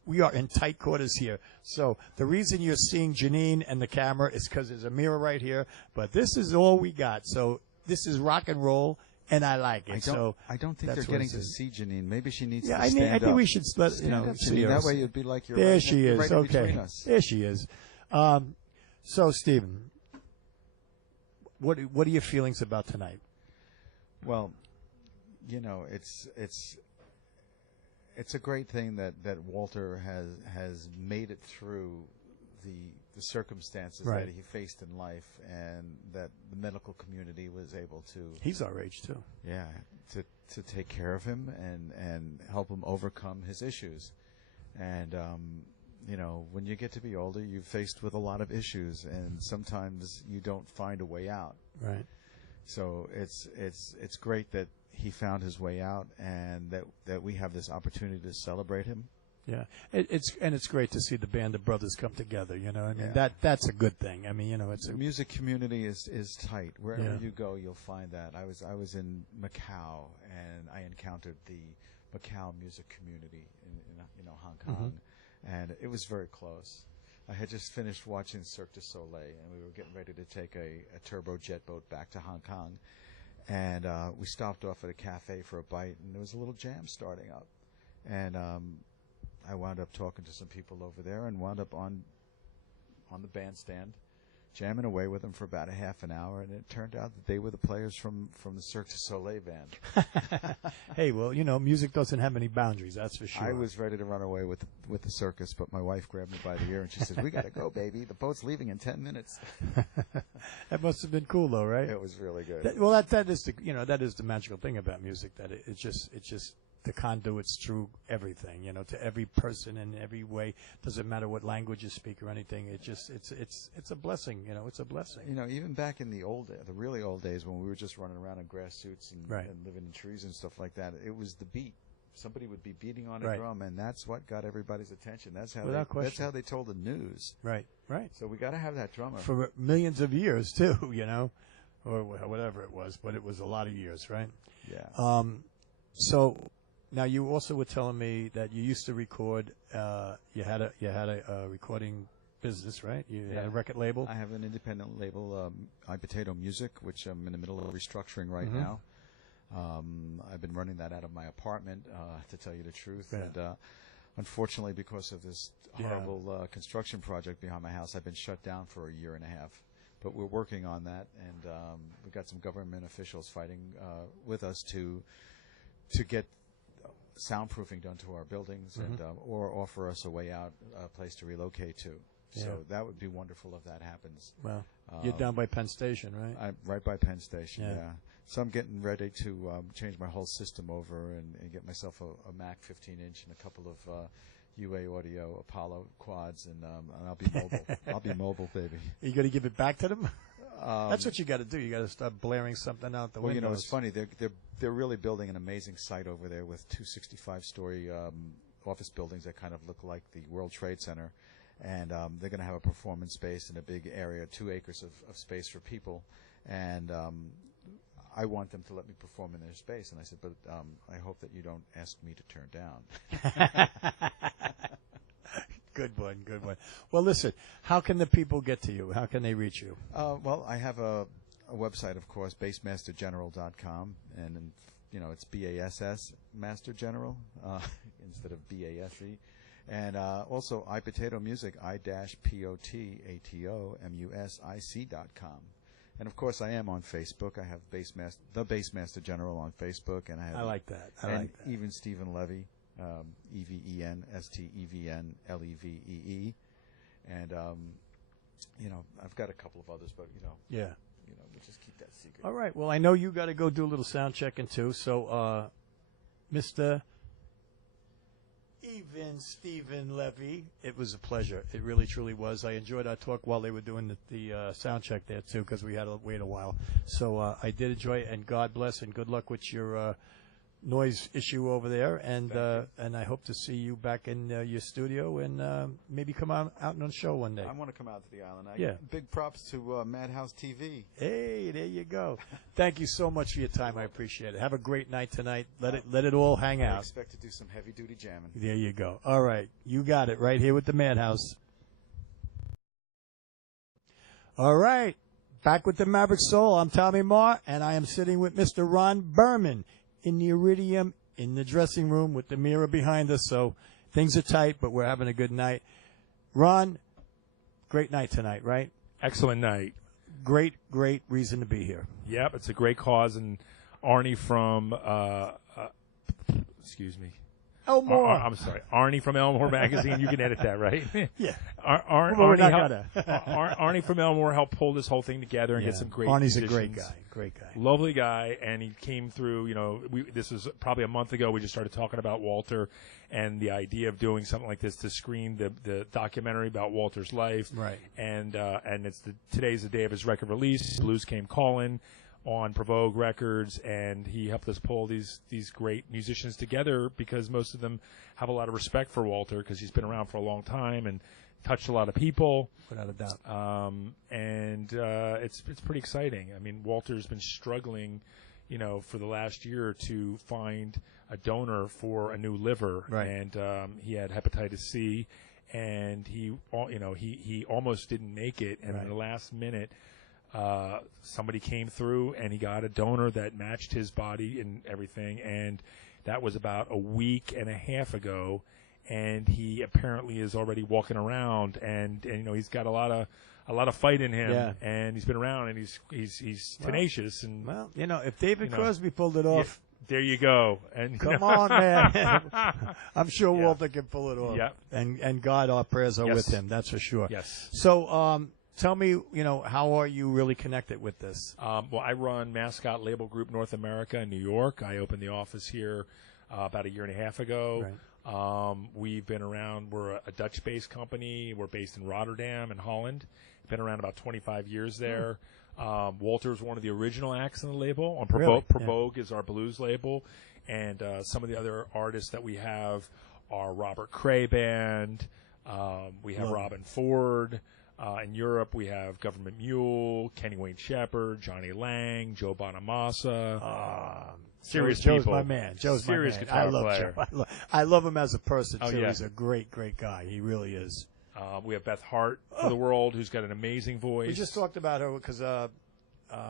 we are in tight quarters here. So the reason you're seeing Janine and the camera is because there's a mirror right here. But this is all we got. So this is rock and roll, and I like it. I don't think they're getting to see Janine. Maybe she needs to I stand think up. we should let Stand up, see Janine. her. That way you'd be like you're there right, she is. right Okay, between us. there she is. So Stephen, what are your feelings about tonight? Well, it's a great thing that Walter has made it through the circumstances Right. that he faced in life, and that the medical community was able to. He's our age too. Yeah, to take care of him and help him overcome his issues, and when you get to be older, you're faced with a lot of issues, and sometimes you don't find a way out. Right. So it's great that he found his way out, and that we have this opportunity to celebrate him. Yeah, it's great to see the band of brothers come together. I mean that's a good thing. I mean it's The music community is tight. Wherever Yeah. you go, you'll find that. I was in Macau, and I encountered the Macau music community in Hong Kong, and it was very close. I had just finished watching Cirque du Soleil, and we were getting ready to take a turbo jet boat back to Hong Kong, and we stopped off at a cafe for a bite, and there was a little jam starting up, and I wound up talking to some people over there, and wound up on the bandstand, jamming away with them for about a half an hour, and it turned out that they were the players from the Cirque du Soleil band. Hey, well, music doesn't have any boundaries, that's for sure. I was ready to run away with the circus, but my wife grabbed me by the ear and she said, "We got to go, baby. The boat's leaving in 10 minutes." That must have been cool, though, right? It was really good. That is the magical thing about music, that it's just the conduits through everything, to every person in every way. Doesn't matter what language you speak or anything. It's a blessing, it's a blessing. Even back in the really old days when we were just running around in grass suits and Right. living in trees and stuff like that, it was the beat. Somebody would be beating on a Right. drum, and that's what got everybody's attention. That's how Without that's question. how they told the news. Right. So we got to have that drummer. For millions of years, too, or whatever it was, but it was a lot of years, right? Yeah. So now you also were telling me that you used to record. You had a recording business, right? You had a record label. I have an independent label, iPotato Music, which I'm in the middle of restructuring right Mhm. now. I've been running that out of my apartment, to tell you the truth. Yeah. And unfortunately, because of this horrible construction project behind my house, I've been shut down for a year and a half. But we're working on that, and we've got some government officials fighting with us to get soundproofing done to our buildings, and or offer us a way out, a place to relocate to. Yeah. So that would be wonderful if that happens. Well, you're down by Penn Station, right? I'm right by Penn Station, Yeah. yeah. So I'm getting ready to change my whole system over and get myself a Mac 15-inch and a couple of UA Audio Apollo quads, and I'll be mobile. I'll be mobile, baby. Are you going to give it back to them? That's what you got to do. You got to start blaring something out the Well, windows. it's funny. They're really building an amazing site over there with two 65-story office buildings that kind of look like the World Trade Center. and they're going to have a performance space in a big area, 2 acres of space for people, and I want them to let me perform in their space. And I said, but I hope that you don't ask me to turn down. Good one, good one. Well, listen, how can the people get to you? How can they reach you? Well, I have a website, of course, bassmastergeneral.com, and it's BASS Master General instead of BASE. And also iPotato Music, I-POTATOMUSIC.com. And of course, I am on Facebook. I have the Bassmaster General on Facebook, and I like that. Even Steven Levy, EVENSTEVENLEVEE, and I've got a couple of others, but we'll just keep that secret. All right. Well, I know you got to go do a little sound checking too. So, Mr. Even Steven Levy, it was a pleasure. It really, truly was. I enjoyed our talk while they were doing the sound check there too, because we had to wait a while. So I did enjoy it, and God bless, and good luck with your noise issue over there. And I hope to see you back in your studio, and maybe come out on a show one day. I want to come out to the island. Yeah. Big props to Madhouse TV. Hey, there you go. Thank you so much for your time. I appreciate it. Have a great night tonight. Let it all hang I out. expect to do some heavy duty jamming. There you go. All right. You got it right here with the Madhouse. All right. Back with the Maverick Soul. I'm Tommy Marr, and I am sitting with Mr. Ron Berman in the Iridium in the dressing room with the mirror behind us. So things are tight, but we're having a good night. Ron, great night tonight, right? Excellent night. Great reason to be here. Yep, it's a great cause. And Arnie from, excuse me. Elmore. I'm sorry. Arnie from Elmore Magazine. You can edit that, right? Yeah. Arnie from Elmore helped pull this whole thing together and get some great Arnie's musicians. a great guy. Lovely guy, and he came through, this was probably a month ago. We just started talking about Walter and the idea of doing something like this to screen the documentary about Walter's life. Right. And today's the day of his record release. Blues Came Calling on Provogue Records, and he helped us pull these great musicians together because most of them have a lot of respect for Walter because he's been around for a long time and touched a lot of people. Without a doubt. It's pretty exciting. I mean, Walter's been struggling, for the last year to find a donor for a new liver. Right. And he had hepatitis C, and he almost didn't make it. And in the last minute, somebody came through and he got a donor that matched his body and everything, and that was about a week and a half ago, and he apparently is already walking around, and he's got a lot of fight in him, and he's been around, and he's tenacious. And if David Crosby pulled it off, there you go. And come on, man. I'm sure Walter can pull it off. Yep. And God, our prayers are with him. That's for sure. Yes. So, tell me, how are you really connected with this? Well, I run Mascot Label Group North America in New York. I opened the office here about a year and a half ago. Right. We've been around. We're a Dutch-based company. We're based in Rotterdam and Holland. Been around about 25 years there. Walter's one of the original acts on the label. On Provogue is our blues label. And some of the other artists that we have are Robert Cray Band. We have Robin Ford. In Europe, we have Government Mule, Kenny Wayne Shepherd, Johnny Lang, Joe Bonamassa. Serious Joe's people. My man. Joe's serious my man. guitar I love player. Joe. I love him as a person, too. Yeah. He's a great guy. He really is. We have Beth Hart for the world, who's got an amazing voice. We just talked about her because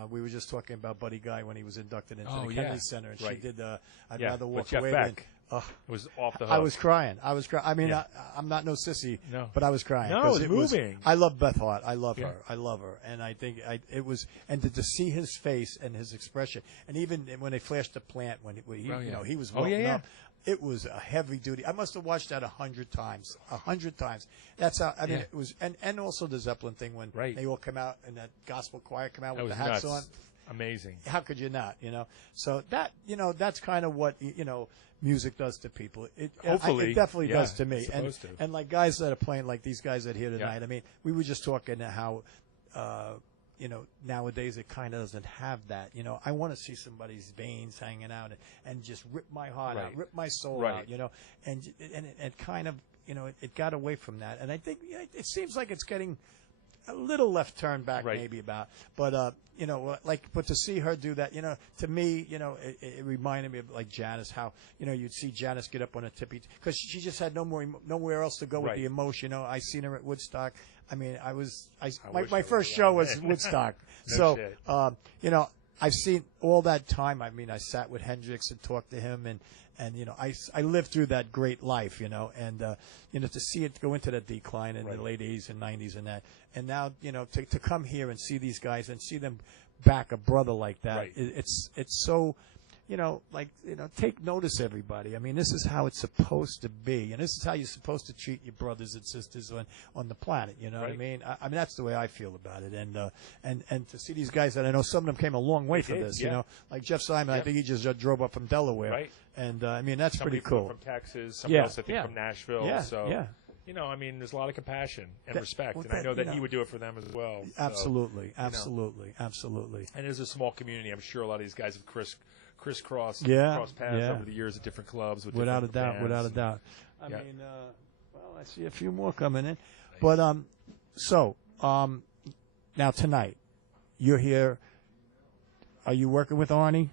we were just talking about Buddy Guy when he was inducted into the Kennedy Center, and she did I'd Rather Walk Jeff Away Beck. Than... It was off the hook. I was crying. I mean, I'm not no sissy, but I was crying. No, it was moving. I love Beth Hart. I love her. I love her. And I think it was, and to see his face and his expression, and even when they flashed the plant, when he was walking up, it was a heavy duty. I must have watched that 100 times. 100 times. That's how, I mean, it was, and also the Zeppelin thing when they all come out and that gospel choir come out with the hats on. Amazing. How could you not, So that, that's kind of what, music does to people. Hopefully. It definitely does to me. And like guys that are playing, like these guys that are here tonight, I mean, we were just talking how, nowadays it kind of doesn't have that. I want to see somebody's veins hanging out and just rip my heart out, rip my soul out, and it kind of it got away from that, and I think it seems like it's getting a little left turn back maybe but but to see her do that, to me, it reminded me of like Janice, how, you'd see Janice get up on a tippy, because she just had nowhere else to go with the emotion. I seen her at Woodstock. I mean, my first show was Woodstock. No So, I've seen all that time. I mean, I sat with Hendrix and talked to him, and I lived through that great life, and to see it go into that decline in the late 80s and 90s and now, to come here and see these guys and see them back a brother like that, it's so, take notice, everybody. I mean, this is how it's supposed to be, and this is how you're supposed to treat your brothers and sisters on the planet. You know what I mean? I mean, that's the way I feel about it, and to see these guys, that I know some of them came a long way for this. Like Jeff Simon, I think he just drove up from Delaware, and I mean, that's somebody pretty cool. From Texas, somebody else I think from Nashville. I mean, there's a lot of compassion and respect, and I know that he would do it for them as well. Absolutely. And there's a small community. I'm sure a lot of these guys have crisscrossed paths over the years at different clubs. Without a doubt. I mean, I see a few more coming in, but now tonight, you're here. Are you working with Arnie?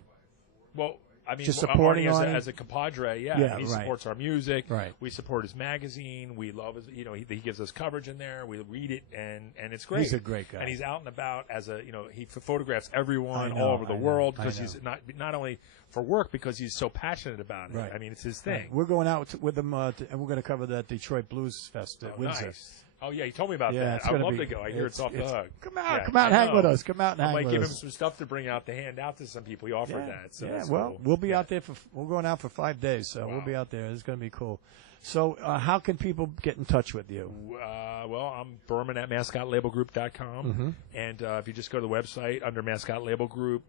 Well, I mean, just supporting Arnie as a compadre, he supports our music. Right. We support his magazine. We love his, he gives us coverage in there. We read it, and it's great. He's a great guy, and he's out and about as a, he photographs everyone all over the world because he's not only for work, because he's so passionate about it. Right. I mean, it's his thing. We're going out with him, and we're going to cover that Detroit Blues Fest at Windsor. Nice. Oh, yeah, he told me about that. I'd love to go. I hear it's off the hook. Come out, hang with us. Come out and hang with us. I might give him some stuff to bring out to hand out to some people. He offered that. So well, cool. We'll be out there we're going out for 5 days, so we'll be out there. It's going to be cool. So how can people get in touch with you? Well, I'm Berman at mascotlabelgroup.com. And if you just go to the website under Mascot Label Group,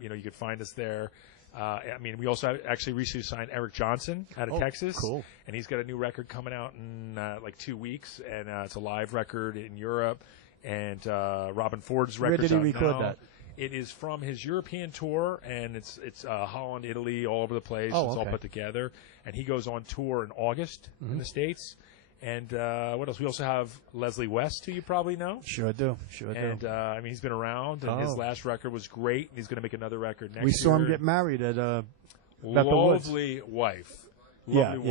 you can find us there. I mean, we also actually recently signed Eric Johnson out of Texas. Cool. And he's got a new record coming out in like 2 weeks, and it's a live record in Europe. And Robin Ford's record. Where did he record that? It is from his European tour, and it's Holland, Italy, all over the place. It's all put together. And he goes on tour in August in the States. And what else? We also have Leslie West, who you probably know. Sure do. And I mean, he's been around, and his last record was great. And he's going to make another record next year. We saw him get married at lovely wife. Yeah. We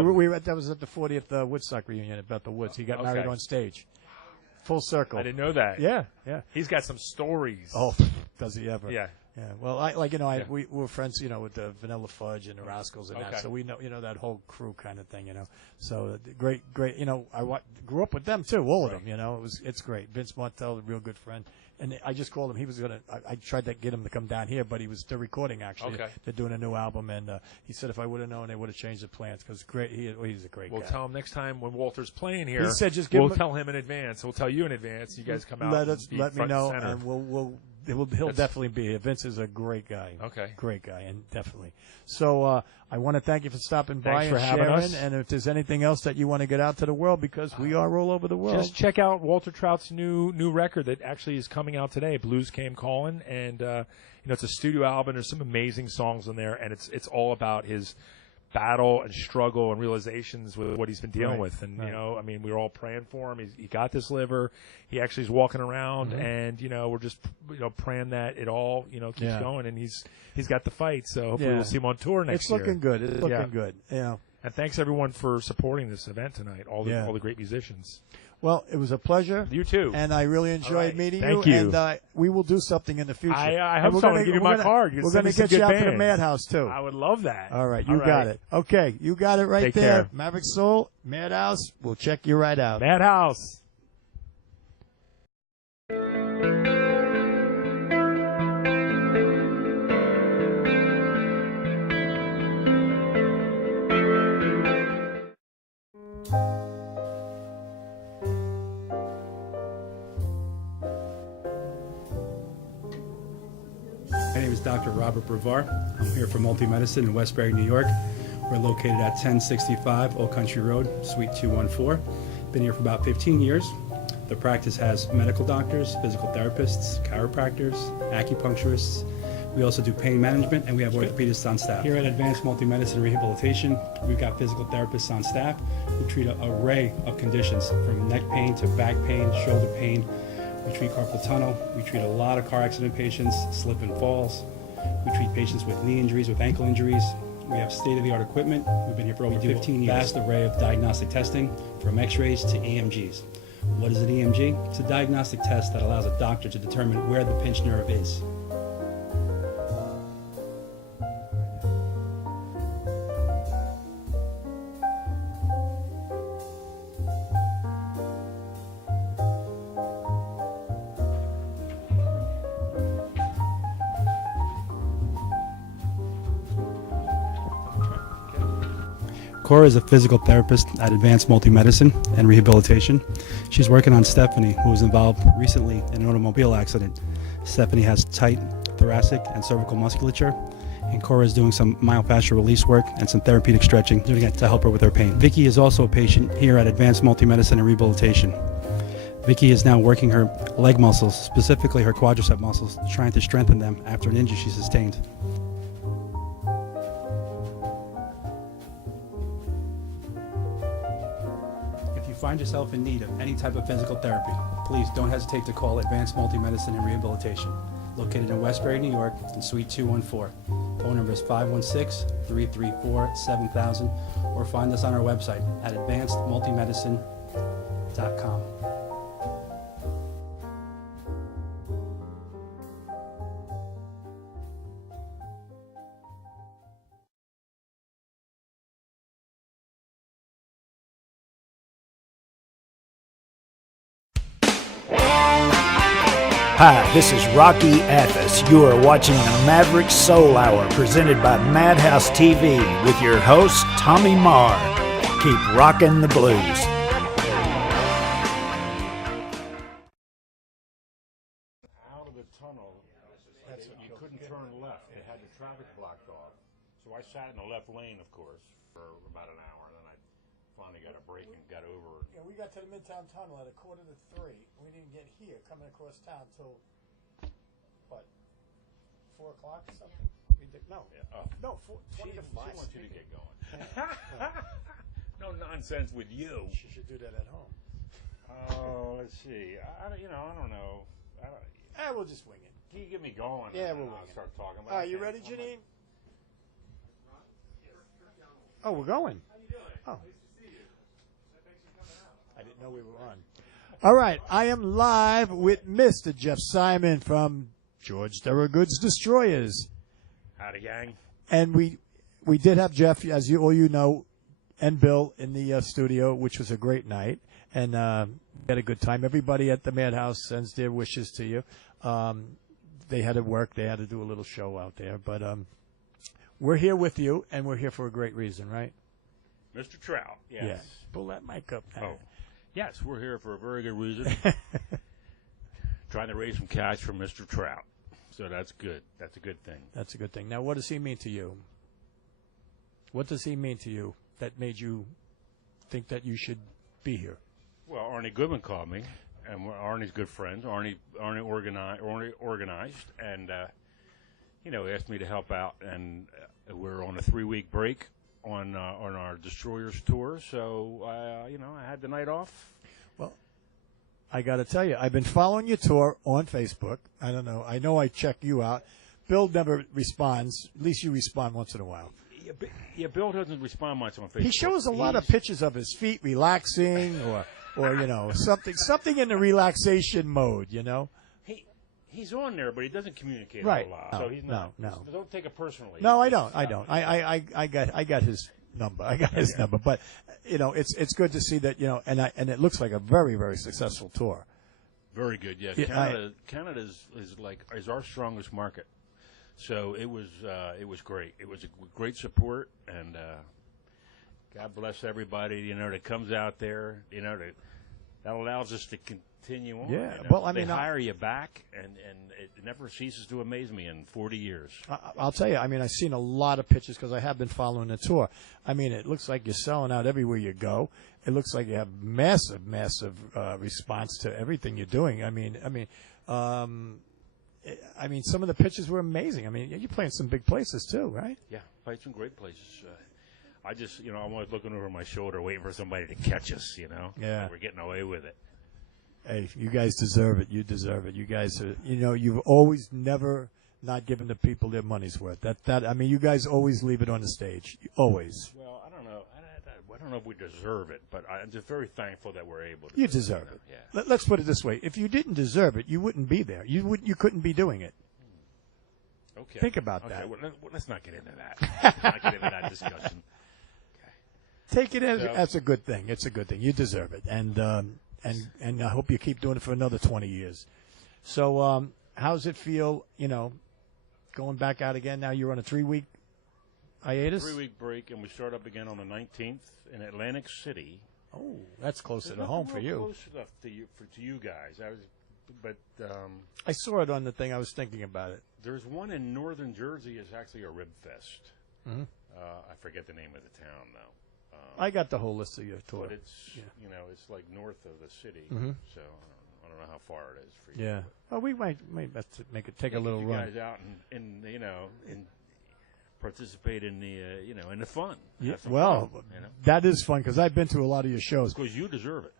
were, that was at the 40th Woodstock reunion at Bethel Woods. He got married on stage. Full circle. I didn't know that. Yeah. He's got some stories. Oh, does he ever? Yeah. Well, we were friends, with the Vanilla Fudge and the Rascals and that, so we know, that whole crew kind of thing, So great. I grew up with them too, all of them. It's great. Vince Martell, a real good friend, and I just called him. He was gonna. I tried to get him to come down here, but they're recording actually. They're doing a new album, and he said if I would have known, they would have changed the plans because great. He's a great guy. We'll tell him next time when Walter's playing here. He said just tell him in advance. We'll tell you in advance. You guys come out. Let me know, and he'll definitely be here. Vince is a great guy. Okay. Great guy, and definitely. So I want to thank you for stopping by and sharing. Us. And if there's anything else that you want to get out to the world, because we are all over the world. Just check out Walter Trout's new record that actually is coming out today. Blues Came Calling, and it's a studio album. There's some amazing songs in there, and it's all about his battle and struggle and realizations with what he's been dealing with. And, I mean, we were all praying for him. He got this liver. He actually is walking around, and, we're just, praying that it all, keeps going. And he's got the fight. So hopefully we'll see him on tour next year. It's looking good. It's looking good. Yeah. And thanks, everyone, for supporting this event tonight, all the great musicians. Well, it was a pleasure. You too. And I really enjoyed meeting you. Thank you. And we will do something in the future. I hope so. I'm going to give you my card. We're going to get you out to the Madhouse, too. I would love that. All right. You got it. Okay. You got it right Take there. care. Maverick Soul, Madhouse. We'll check you right out. Madhouse. My name is Dr. Robert Brevard. I'm here for Multi-Medicine in Westbury, New York. We're located at 1065 Old Country Road, Suite 214. Been here for about 15 years. The practice has medical doctors, physical therapists, chiropractors, acupuncturists, We also do pain management, and we have orthopedists on staff. Here at Advanced Multi-Medicine Rehabilitation, we've got physical therapists on staff who treat an array of conditions, from neck pain to back pain, shoulder pain. We treat carpal tunnel. We treat a lot of car accident patients, slip and falls. We treat patients with knee injuries, with ankle injuries. We have state-of-the-art equipment. We've been here for over 15 years. Vast array of diagnostic testing, from x-rays to EMGs. What is an EMG? It's a diagnostic test that allows a doctor to determine where the pinched nerve is. Cora is a physical therapist at Advanced Multi-Medicine and Rehabilitation. She's working on Stephanie, who was involved recently in an automobile accident. Stephanie has tight thoracic and cervical musculature, and Cora is doing some myofascial release work and some therapeutic stretching, doing it to help her with her pain. Vicky is also a patient here at Advanced Multi-Medicine and Rehabilitation. Vicky is now working her leg muscles, specifically her quadricep muscles, trying to strengthen them after an injury she sustained. Find yourself in need of any type of physical therapy, please don't hesitate to call Advanced Multi-Medicine and Rehabilitation, located in Westbury, New York, in Suite 214. Phone number is 516-334-7000, or find us on our website at advancedmultimedicine.com. Hi, this is Rocky Athas. You are watching the Maverick Soul Hour presented by Madhouse TV with your host, Tommy Marr. Keep rocking the blues. Out of the tunnel, you couldn't turn left. They had the traffic blocked off. So I sat in the left lane, of course, for about an hour. And then I finally got a break and got over. Yeah, we got to the Midtown Tunnel at 2:45. We didn't get here coming across town till, what, 4 o'clock or something? We did, no. Yeah. No, 20 to 5. She wants you to get going. No nonsense with you. She should do that at home. Oh, let's see. I don't know. We'll just wing it. Can you get me going? Yeah, and we'll I'll wing it. start talking about All right, it. you ready, Janine? Oh, we're going. How you doing? Oh. Nice to see you. Thanks for coming out. I didn't know we were on. All right, I am live with Mr. Jeff Simon from George Thorogood's Destroyers. Howdy, gang. And we did have Jeff, as all you know, and Bill in the studio, which was a great night. And we had a good time. Everybody at the Madhouse sends their wishes to you. They had to work. They had to do a little show out there. But we're here with you, and we're here for a great reason, right? Mr. Trout, yes. Yeah. Pull that mic up now. Oh, yes, we're here for a very good reason. Trying to raise some cash for Mr. Trout. So that's good. That's a good thing. That's a good thing. Now, what does he mean to you? What does he mean to you that made you think that you should be here? Well, Arnie Goodman called me, and Arnie's good friends. Arnie organized, and asked me to help out. And we're on a 3-week break on our Destroyers tour. So I had the night off. Well, I got to tell you, I've been following your tour on Facebook. I don't know. I know I check you out. Bill never responds. At least you respond once in a while. Yeah, Bill doesn't respond much on Facebook. He shows a lot of pictures of his feet relaxing, or something in the relaxation mode. He's on there, but he doesn't communicate Right. a lot. No, so he's not. no. Don't take it personally. No, I don't. I got his number. I got his number. But it's good to see that and it looks like a very, very successful tour. Very good. Yeah, Canada is our strongest market. So it was great. It was a great support, and God bless everybody that comes out there. That allows us to continue on. Yeah, well, I they mean, hire you back, and it never ceases to amaze me in 40 years. I'll tell you. I mean, I've seen a lot of pictures because I have been following the tour. I mean, it looks like you're selling out everywhere you go. It looks like you have massive response to everything you're doing. I mean, some of the pitches were amazing. I mean, you're playing some big places too, right? Yeah, played some great places. I just, I'm always looking over my shoulder, waiting for somebody to catch us. Yeah. Like we're getting away with it. Hey, you guys deserve it. You deserve it. You guys are, you've always never not given the people their money's worth. I mean, you guys always leave it on the stage. Always. Well, I don't know. I don't know if we deserve it, but I'm just very thankful that we're able to. You deserve it. Yeah. Let's put it this way: if you didn't deserve it, you wouldn't be there. You couldn't be doing it. Okay. Think about that. Well, let's not get into that. Let's not get into that discussion. Take it as a good thing. It's a good thing. You deserve it, and I hope you keep doing it for another 20 years. So, how's it feel? Going back out again. Now you're on a 3-week hiatus. 3-week break, and we start up again on the 19th in Atlantic City. Oh, that's closer to home for you. Close enough to you guys. I saw it on the thing. I was thinking about it. There's one in northern Jersey. It's actually a rib fest. Mm-hmm. I forget the name of the town though. I got the whole list of your tour. But it's it's like north of the city, Mm-hmm. so I don't know how far it is for you. Yeah. Well, we might have to take a little you run. guys out and participate in the in the fun. Yeah, Have some well, fun, that is fun because I've been to a lot of your shows. Because you deserve it.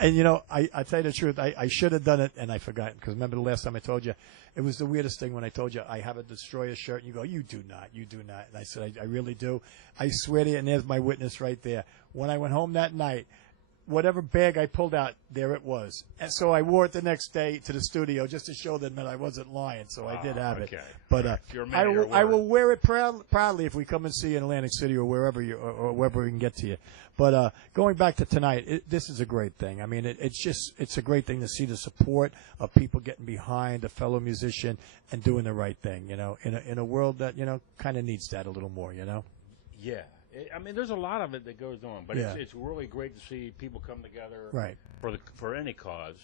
And I tell you the truth, I should have done it and I forgot because remember the last time I told you, it was the weirdest thing when I told you I have a Destroyer shirt and you go, you do not, and I said I really do. I swear to you, and there's my witness right there. When I went home that night, whatever bag I pulled out, there it was. And so I wore it the next day to the studio just to show them that I wasn't lying. So I did have it. But If you're a man I of your will wear it proudly if we come and see you in Atlantic City or wherever we can get to you. But going back to tonight, this is a great thing. I mean, it's a great thing to see the support of people getting behind a fellow musician and doing the right thing. In a world that kind of needs that a little more. Yeah. I mean, there's a lot of it that goes on, but Yeah. it's really great to see people come together Right. for any cause.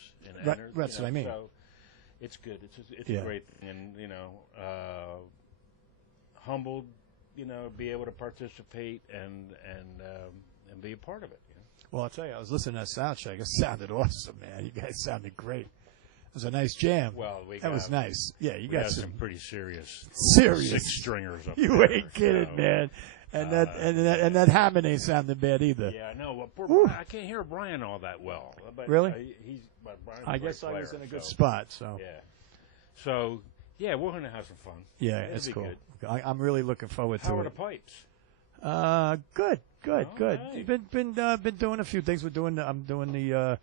Right, that's what I mean. So it's good. It's Yeah. a great thing, and humbled, be able to participate and be a part of it. Well, I'll tell you, I was listening to that sound check. It sounded awesome, man. You guys sounded great. It was a nice jam. Well, that was nice. Yeah, you we got some pretty serious 6 stringers up You there. ain't kidding, so, man. And that Hammond ain't sounding bad either. Yeah, I know. Well, poor Brian, I can't hear Brian all that well. But Really? Brian's I a great guess I was player, in a good so. spot. So Yeah. So yeah, we're gonna have some fun. yeah, It'll it's be cool. Good. I'm really looking forward How to are the it. pipes? Good. right. Been doing a few things. I'm doing the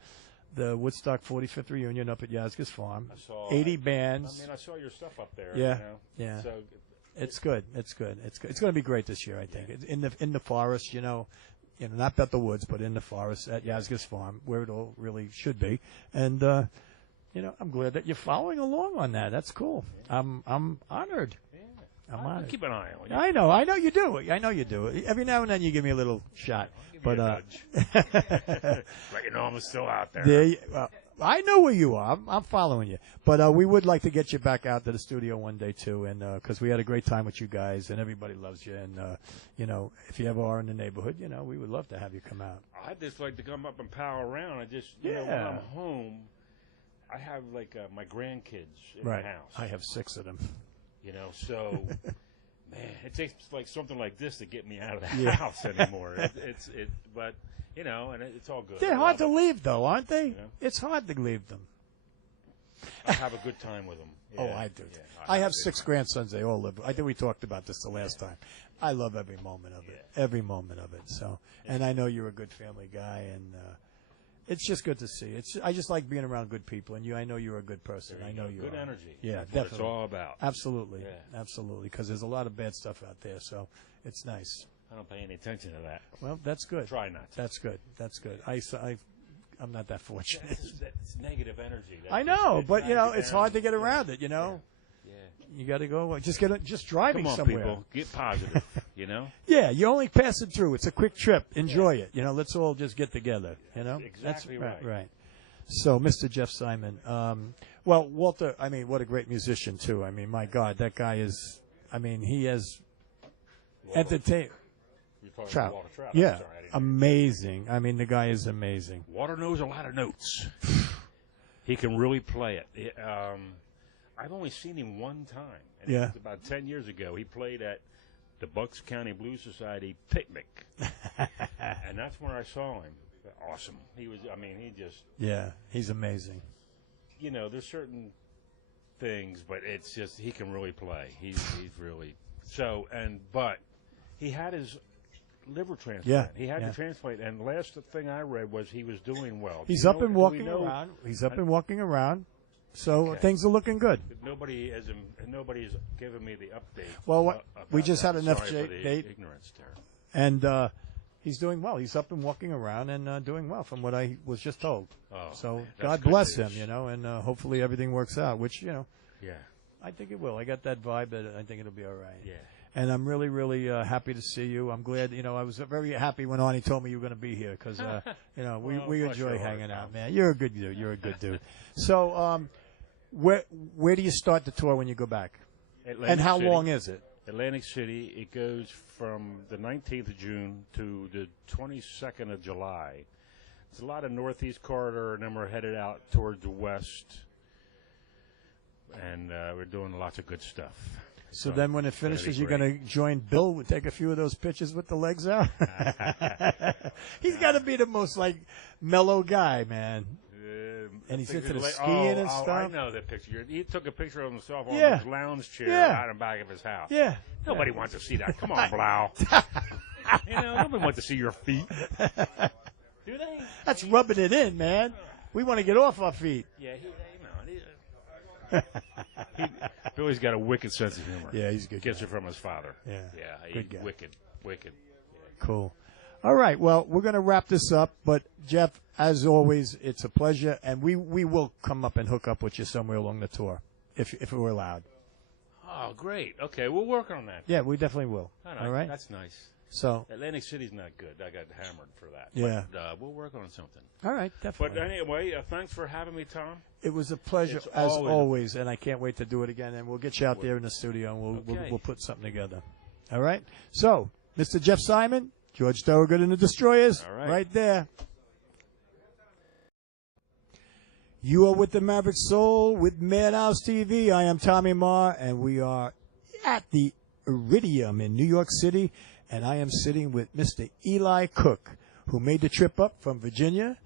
Woodstock 45th reunion up at Yazga's Farm. I saw 80 bands. I mean, I saw your stuff up there. Yeah, You know? yeah. So It's good. It's good. It's good. It's going to be great this year, I think. In the forest, not Bethel Woods, but in the forest at Yazga's Farm, where it all really should be. And I'm glad that you're following along on that. That's cool. I'm honored. I'm I'll honored. keep an eye on you. I know you do. I know you do. Every now and then you give me a little shot. But Let you know I'm still out there. I know where you are. I'm following you. But we would like to get you back out to the studio one day too, and because we had a great time with you guys, and everybody loves you. And if you ever are in the neighborhood, we would love to have you come out. I'd just like to come up and pal around. I just when Yeah. I'm home, I have like my grandkids in Right. the house. I have 6 of them. So man, it takes like something like this to get me out of the Yeah. house anymore. But and it's all good. They're I hard love to leave, though, aren't they? Yeah. It's hard to leave them. I have a good time with them. Oh, Yeah, I do. yeah, I have 6 grandsons. They all live. I think we talked about this the last time. I love every moment of it. Every moment of it. So, and I know you're a good family guy, and it's just good to see. I just like being around good people, and I know you're a good person. There I you know go. you Good are. energy. Yeah, That's what definitely. it's all about. Absolutely. Yeah. Absolutely. Because there's a lot of bad stuff out there, so it's nice. I don't pay any attention to that. Well, that's good. Try not to. That's good. That's good. I'm not that fortunate. That's negative energy. I know, but it's hard to get around it. Yeah. You got to go. Just driving Come on, somewhere. people. Get positive. Yeah, you're only passing through. It's a quick trip. Enjoy it. Let's all just get together. Exactly That's right. Right. So, Mr. Jeff Simon. Well, Walter. I mean, what a great musician too. I mean, my God, that guy is. I mean, he has entertained. You're talking Trout. about Walter Trout. Yeah. I'm sorry, I amazing. I mean, the guy is amazing. Walter knows a lot of notes. He can really play it. I've only seen him one time. And Yeah. It was about 10 years ago. He played at the Bucks County Blues Society picnic. And that's when I saw him. Awesome. He just... Yeah, he's amazing. You know, there's certain things, but it's just he can really play. He's really... So, but he had his liver transplant. Yeah, He had yeah. the transplant, and the last thing I read was he was doing well. He's Do you up know- and do we walking know- around. He's up and walking around. So Okay. things are looking good. Nobody's given me the update. Well, about we just that. had an Sorry for the date. ignorance there. And he's doing well. He's up and walking around and doing well from what I was just told. Oh, so that's God good bless news. him, and hopefully everything works out, which, Yeah. I think it will. I got that vibe that I think it'll be all right. Yeah. And I'm really, really happy to see you. I'm glad, I was very happy when Arnie told me you were going to be here because, we Well, enjoy bless your heart, hanging out, Tom. man. You're a good dude. You're a good dude. So, where do you start the tour when you go back? Atlantic And how City. long is it? Atlantic City. It goes from the 19th of June to the 22nd of July. It's a lot of Northeast corridor, and then we're headed out towards the west, and we're doing lots of good stuff. So then when it it's gonna be finishes, you're great. going to join Bill and take a few of those pictures with the legs out? He's got to be the most, mellow guy, man. And he's into the skiing and stuff. I know that picture. He took a picture of himself on Yeah. his lounge chair Yeah. out in the back of his house. Yeah. Nobody Yeah. wants to see that. Come on, Blau. Nobody wants to see your feet. Do they? That's rubbing it in, man. We want to get off our feet. Yeah, Billy's got a wicked sense of humor. Yeah, he's a good Gets guy. it from his father. Yeah, good guy. Wicked. Cool. All right. Well, we're going to wrap this up. But, Jeff, as always, it's a pleasure. And we will come up and hook up with you somewhere along the tour, if we're allowed. Oh, great. Okay, we'll work on that. Yeah, we definitely will. All right? That's nice. So, Atlantic City's not good. I got hammered for that. Yeah. But, we'll work on something. all right, definitely. But anyway, thanks for having me, Tom. It was a pleasure, It's as always- always, and I can't wait to do it again. And we'll get you out there in the studio, and Okay. we'll put something together. All right? So, Mr. Jeff Simon, George Thorogood and the Destroyers, All right. there. You are with the Maverick Soul with Madhouse TV. I am Tommy Marr, and we are at the Iridium in New York City, and I am sitting with Mr. Eli Cook, who made the trip up from Virginia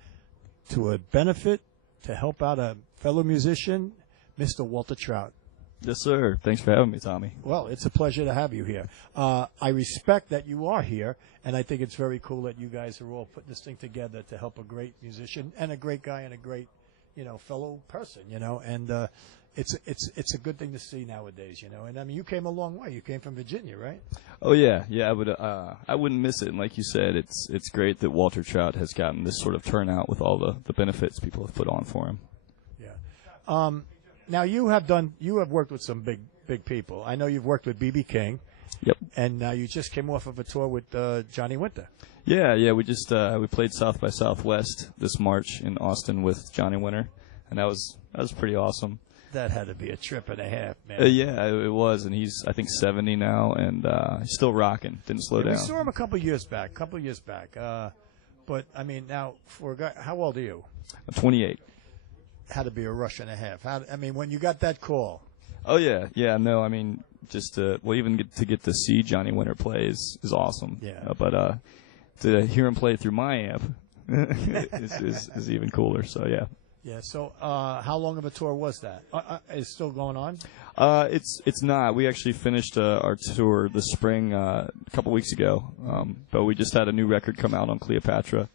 to a benefit to help out a fellow musician, Mr. Walter Trout. Yes, sir. Thanks for having me, Tommy. Well, it's a pleasure to have you here. I respect that you are here, and I think it's very cool that you guys are all putting this thing together to help a great musician and a great guy and a great, fellow person, and it's a good thing to see nowadays, and I mean, you came a long way. You came from Virginia, right? Oh yeah. I wouldn't miss it. And like you said, it's great that Walter Trout has gotten this sort of turnout with all the benefits people have put on for him. Yeah. Now you have worked with some big people. I know you've worked with B.B. King. Yep. And now you just came off of a tour with Johnny Winter. Yeah. We just we played South by Southwest this March in Austin with Johnny Winter, and that was pretty awesome. That had to be a trip and a half, man. Yeah, it was, and he's I think 70 now, and he's still rocking. Didn't slow down. We saw him a couple years back. But I mean, now for a guy, how old are you? I'm 28. Had to be a rush and a half. When you got that call. Oh yeah. No, I mean, just even get to see Johnny Winter play is awesome. Yeah. But to hear him play through my amp is even cooler. So yeah. Yeah. So how long of a tour was that? Is it still going on? It's not. We actually finished our tour this spring a couple weeks ago, but we just had a new record come out on Cleopatra,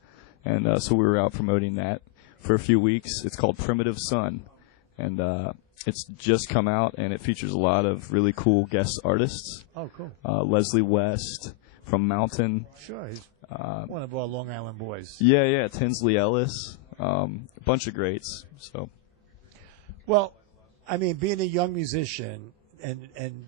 and so we were out promoting that for a few weeks. It's called Primitive Sun, and it's just come out, and it features a lot of really cool guest artists. Oh, cool. Leslie West from Mountain. Sure, he's one of our Long Island boys. Yeah, Tinsley Ellis. A bunch of greats. So, well, I mean, being a young musician and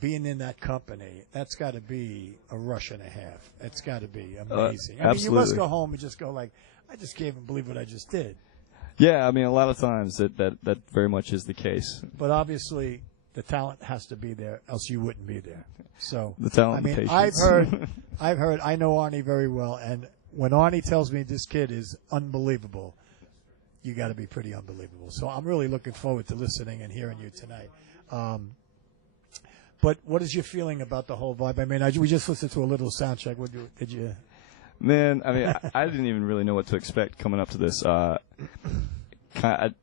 being in that company, that's got to be a rush and a half. It's got to be amazing. I mean, you must go home and just go like, I just can't even believe what I just did. Yeah, I mean, a lot of times that very much is the case. But obviously, the talent has to be there, else you wouldn't be there. So the talent, I mean, and I've patience. heard. I know Arnie very well, and when Arnie tells me this kid is unbelievable, you got to be pretty unbelievable. So I'm really looking forward to listening and hearing you tonight. But what is your feeling about the whole vibe? I mean, we just listened to a little sound check. Did you? Man, I mean, I didn't even really know what to expect coming up to this. I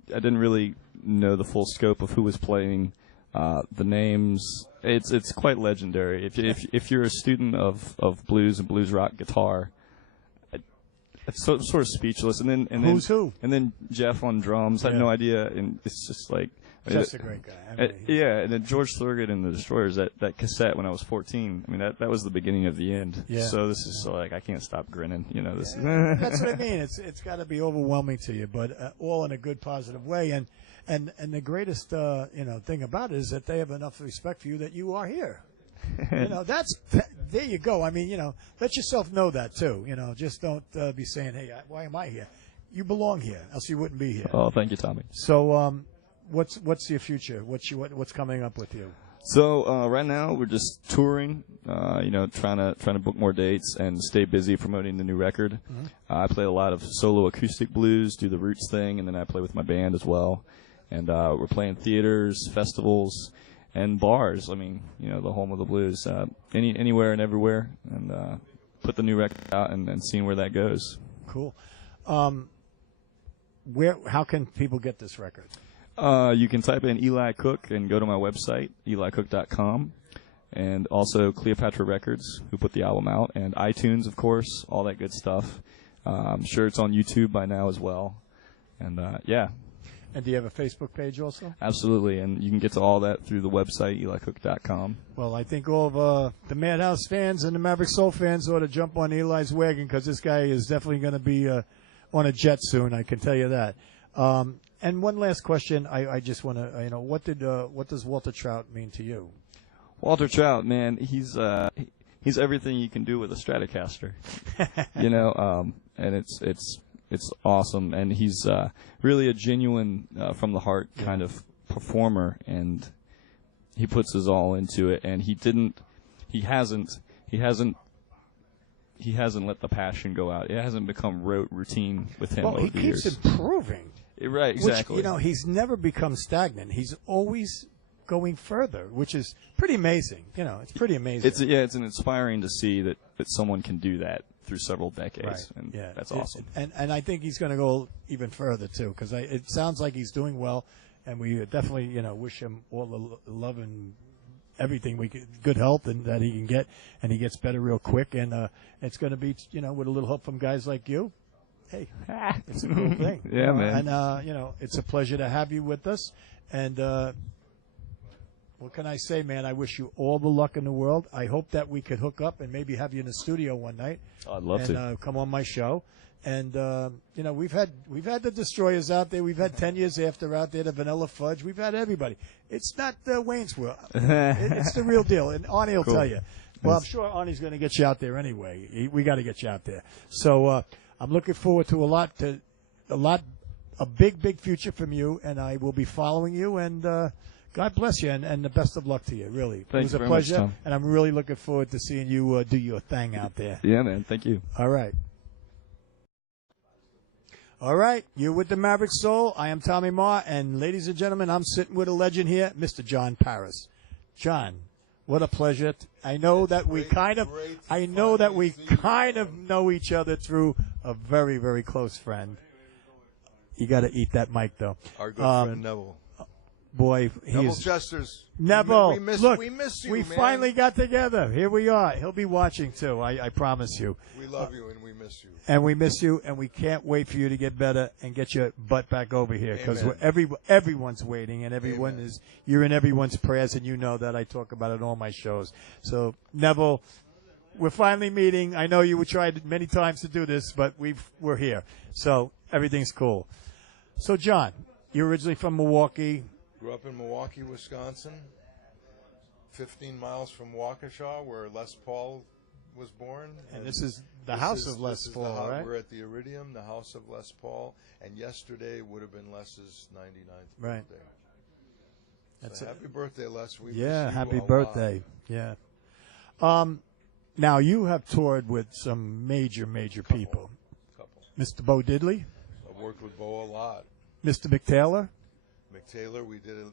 didn't really know the full scope of who was playing, the names. It's quite legendary. If you're a student of blues and blues rock guitar, it's sort of speechless. And then Who's who? And then Jeff on drums. I had no idea, and it's just like. Jeff's a great guy. Yeah, and then George Thorogood and the Destroyers, that cassette when I was 14, I mean, that was the beginning of the end. Yeah. So this is like, I can't stop grinning, this is. That's what I mean. It's got to be overwhelming to you, but all in a good, positive way. And the greatest, thing about it is that they have enough respect for you that you are here. There you go. I mean, let yourself know that too. Just don't be saying, hey, why am I here? You belong here, else you wouldn't be here. Oh, thank you, Tommy. So, what's your future? What's coming up with you? So right now we're just touring, trying to book more dates and stay busy promoting the new record. Mm-hmm. I play a lot of solo acoustic blues, do the Roots thing, and then I play with my band as well. And we're playing theaters, festivals, and bars. I mean, the home of the blues, anywhere and everywhere. And put the new record out and seeing where that goes. Cool. How can people get this record? You can type in Eli Cook and go to my website, elicook.com, and also Cleopatra Records, who put the album out, and iTunes, of course, all that good stuff. I'm sure it's on YouTube by now as well. And, yeah. And do you have a Facebook page also? Absolutely, and you can get to all that through the website, elicook.com. Well, I think all of the Madhouse fans and the Maverick Soul fans ought to jump on Eli's wagon because this guy is definitely going to be on a jet soon, I can tell you that. And one last question, I just want to, what does Walter Trout mean to you? Walter Trout, man, he's everything you can do with a Stratocaster, and it's awesome, and he's really a genuine, from the heart kind of performer, and he puts his all into it, and he hasn't let the passion go out. It hasn't become routine with him over the years. He keeps improving. Right, exactly. Which, he's never become stagnant. He's always going further, which is pretty amazing. It's pretty amazing. It's an inspiring to see that someone can do that through several decades, right. And yeah. that's awesome. And I think he's going to go even further too, because it sounds like he's doing well, and we definitely wish him all the love and everything good health and that he can get, and he gets better real quick, and it's going to be with a little help from guys like you. Hey, it's a cool thing. Yeah, man. And, it's a pleasure to have you with us. And what can I say, man? I wish you all the luck in the world. I hope that we could hook up and maybe have you in the studio one night. I'd love to. And come on my show. And, we've had the Destroyers out there. We've had 10 Years After out there, the Vanilla Fudge. We've had everybody. It's not Wayne's World. It's the real deal. And Arnie will tell you. Well, I'm sure Arnie's going to get you out there anyway. We got to get you out there. So, I'm looking forward to a big future from you, and I will be following you, and God bless you, and the best of luck to you, really. Thanks it was a very pleasure, much, Tom. and I'm really looking forward to seeing you do your thing out there. Yeah, man, thank you. All right. All right, you're with the Maverick Soul. I am Tommy Marr, and ladies and gentlemen, I'm sitting with a legend here, Mr. John Paris. John, what a pleasure. I know that we kind of know each other through a very, very close friend. You got to eat that mic, though. Our good friend Neville. Boy, Neville Chester's. Neville, we miss you, we man. finally got together. Here we are. He'll be watching, too, I promise you. We love you, and we miss you. And we miss you, and we can't wait for you to get better and get your butt back over here, because everyone's waiting, and you're in everyone's prayers, and you know that. I talk about it in all my shows. So, Neville, we're finally meeting. I know you tried many times to do this, but we're here. So everything's cool. So, John, you're originally from Milwaukee. Grew up in Milwaukee, Wisconsin, 15 miles from Waukesha, where Les Paul was born. And this is the house of Les Paul, right? We're at the Iridium, the house of Les Paul, and yesterday would have been Les's 99th birthday. That's happy birthday, Les. We yeah, miss you happy a birthday. lot. Yeah. Now, you have toured with some major people. Mr. Bo Diddley, I've worked with Bo a lot. Mr. McTaylor, McTaylor, we did a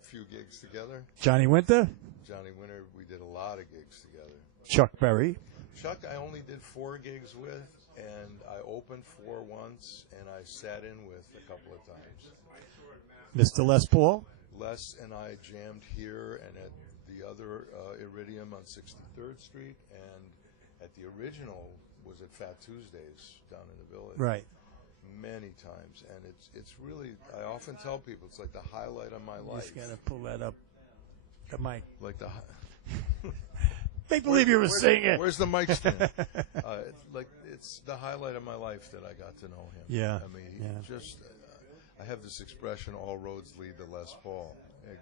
few gigs together. Johnny Winter, Johnny Winter, we did a lot of gigs together. Chuck Berry, Chuck, I only did 4 gigs with, and I opened 4 once, and I sat in with a couple of times. Mr. Les Paul, Les and I jammed here and at the other Iridium on 63rd Street, and at the original was at Fat Tuesdays down in the Village. Right. Many times, and it's really, I often tell people, it's like the highlight of my life. Just gotta pull that up. The mic. Like the. Make believe you were singing. Where's the mic stand? It's the highlight of my life that I got to know him. Yeah. I mean, just. I have this expression, all roads lead to Les Paul,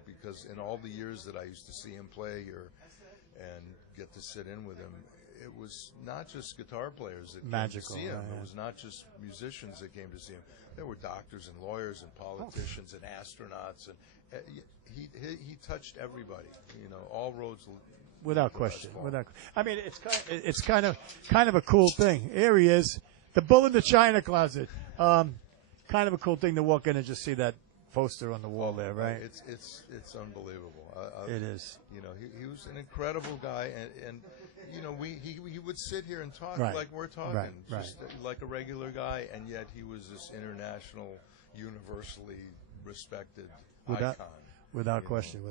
because in all the years that I used to see him play here and get to sit in with him, it was not just guitar players that came to see him. It was not just musicians that came to see him. There were doctors and lawyers and politicians and astronauts, and he touched everybody. You know, all roads. Without question. I mean, it's kind of a cool thing. Here he is, the bull in the china closet. Kind of a cool thing to walk in and just see that poster on the wall there, right? It's unbelievable. It is. You know, he was an incredible guy, and you know, he would sit here and talk Right. like we're talking, Right. just like a regular guy, and yet he was this international, universally respected icon. Without question.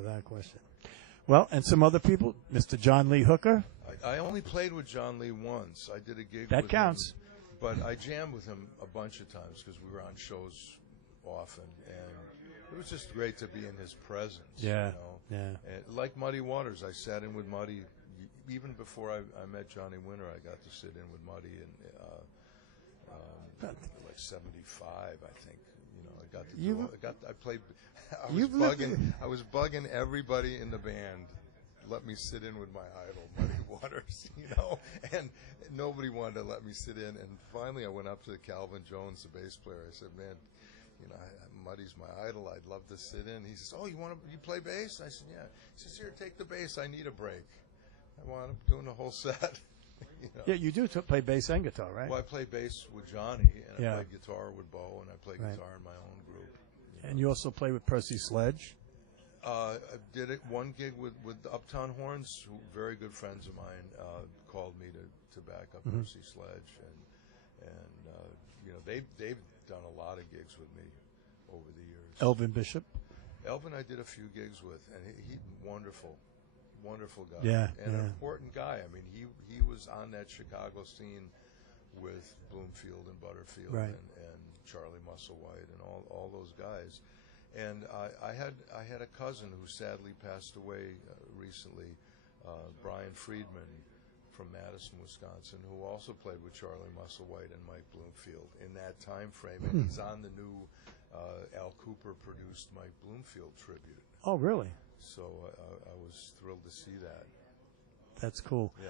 Well, and some other people, Mr. John Lee Hooker. I only played with John Lee once. I did a gig That with counts. him, but I jammed with him a bunch of times because we were on shows often, and it was just great to be in his presence. Yeah, you know? yeah. And like Muddy Waters, I sat in with Muddy even before I met Johnny Winter. I got to sit in with Muddy in like '75, I think. You know, I got to I played. I was bugging everybody in the band. Let me sit in with my idol, Muddy Waters, you know, and nobody wanted to let me sit in. And finally, I went up to Calvin Jones, the bass player. I said, "Man, you know, Muddy's my idol. I'd love to sit in." He says, "Oh, you play bass?" I said, "Yeah." He says, "Here, take the bass. I need a break. I wound up doing the whole set." You know? Yeah, you do play bass and guitar, right? Well, I play bass with Johnny, and I play guitar with Bo, and I play guitar in my own group. And you also play with Percy Sledge. I did it one gig with Uptown Horns, who very good friends of mine, called me to back up Percy Sledge, and you know, they've done a lot of gigs with me over the years. Elvin Bishop. Elvin, I did a few gigs with, and he wonderful guy. Yeah, and an yeah. important guy. I mean, he was on that Chicago scene with Bloomfield and Butterfield Right. and Charlie Musselwhite and all those guys. And I had a cousin who sadly passed away recently, Brian Friedman from Madison, Wisconsin, who also played with Charlie Musselwhite and Mike Bloomfield in that time frame. And he's on the new Al Cooper produced Mike Bloomfield tribute. Oh, really? So I was thrilled to see that. That's cool. Yeah.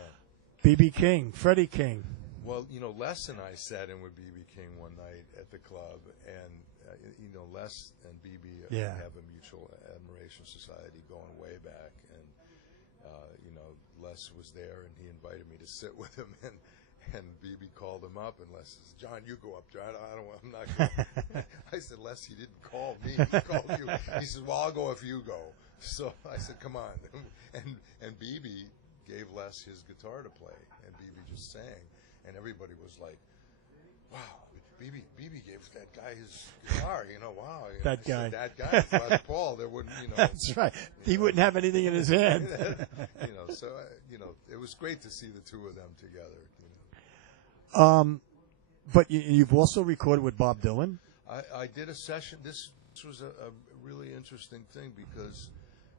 B.B. King, Freddie King. Well, you know, Les and I sat in with B.B. King one night at the club, and you know, Les and B.B. have a mutual admiration society going way back, and you know, Les was there, and he invited me to sit with him, and B.B. called him up, and Les says, "John, you go up, John. I'm not going." I said, "Les, he didn't call me. He called you." He says, "Well, I'll go if you go." So I said, "Come on," and B.B. gave Les his guitar to play, and B.B. just sang, and everybody was like, "Wow, B.B. gave that guy his guitar, you know, wow." That guy. That guy, Les Paul, there wouldn't, you know. That's right. He wouldn't have anything in his hand. You know, so, you know, it was great to see the two of them together. You know. But you've also recorded with Bob Dylan? I did a session. This was a really interesting thing because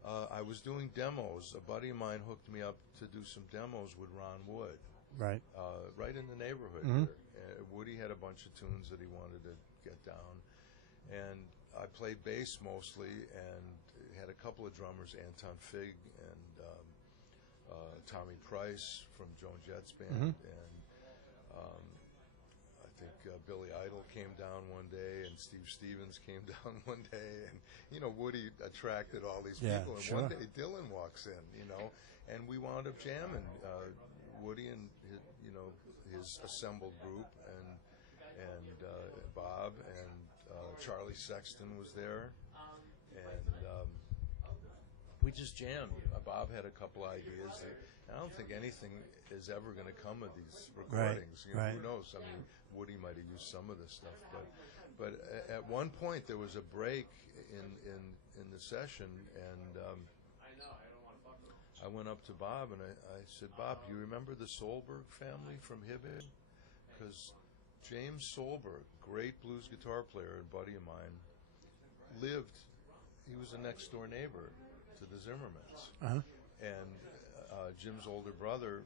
I was doing demos. A buddy of mine hooked me up to do some demos with Ron Wood. Right. Right in the neighborhood Mhm. here. Woody had a bunch of tunes that he wanted to get down. And I played bass mostly and had a couple of drummers, Anton Fig and Tommy Price from Joan Jett's band. And I think Billy Idol came down one day and Steve Stevens came down one day. And, you know, Woody attracted all these Yeah, people. And sure. one day Dylan walks in, you know, and we wound up jamming Woody and his assembled group, and Bob and Charlie Sexton was there, and we just jammed. Bob had a couple ideas. I don't think anything is ever going to come of these recordings. Right. Who knows? I mean, Woody might have used some of this stuff, but at one point there was a break in the session, and I went up to Bob and I said, Bob, do you remember the Solberg family from Hibbing? Because James Solberg, great blues guitar player and buddy of mine, he was a next door neighbor to the Zimmermans. Uh-huh. And Jim's older brother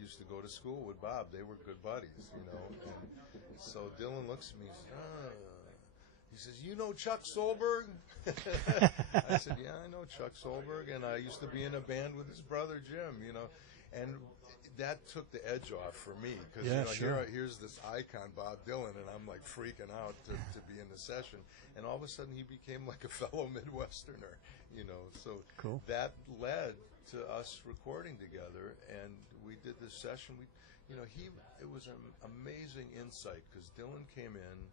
used to go to school with Bob. They were good buddies, And so Dylan looks at me and says, he says, you know Chuck Solberg? I said, yeah, I know Chuck Solberg, and I used to be in a band with his brother Jim, And that took the edge off for me, because here's this icon, Bob Dylan, and I'm like freaking out to be in the session. And all of a sudden he became like a fellow Midwesterner, So cool. That led to us recording together, and we did this session. It was an amazing insight, because Dylan came in,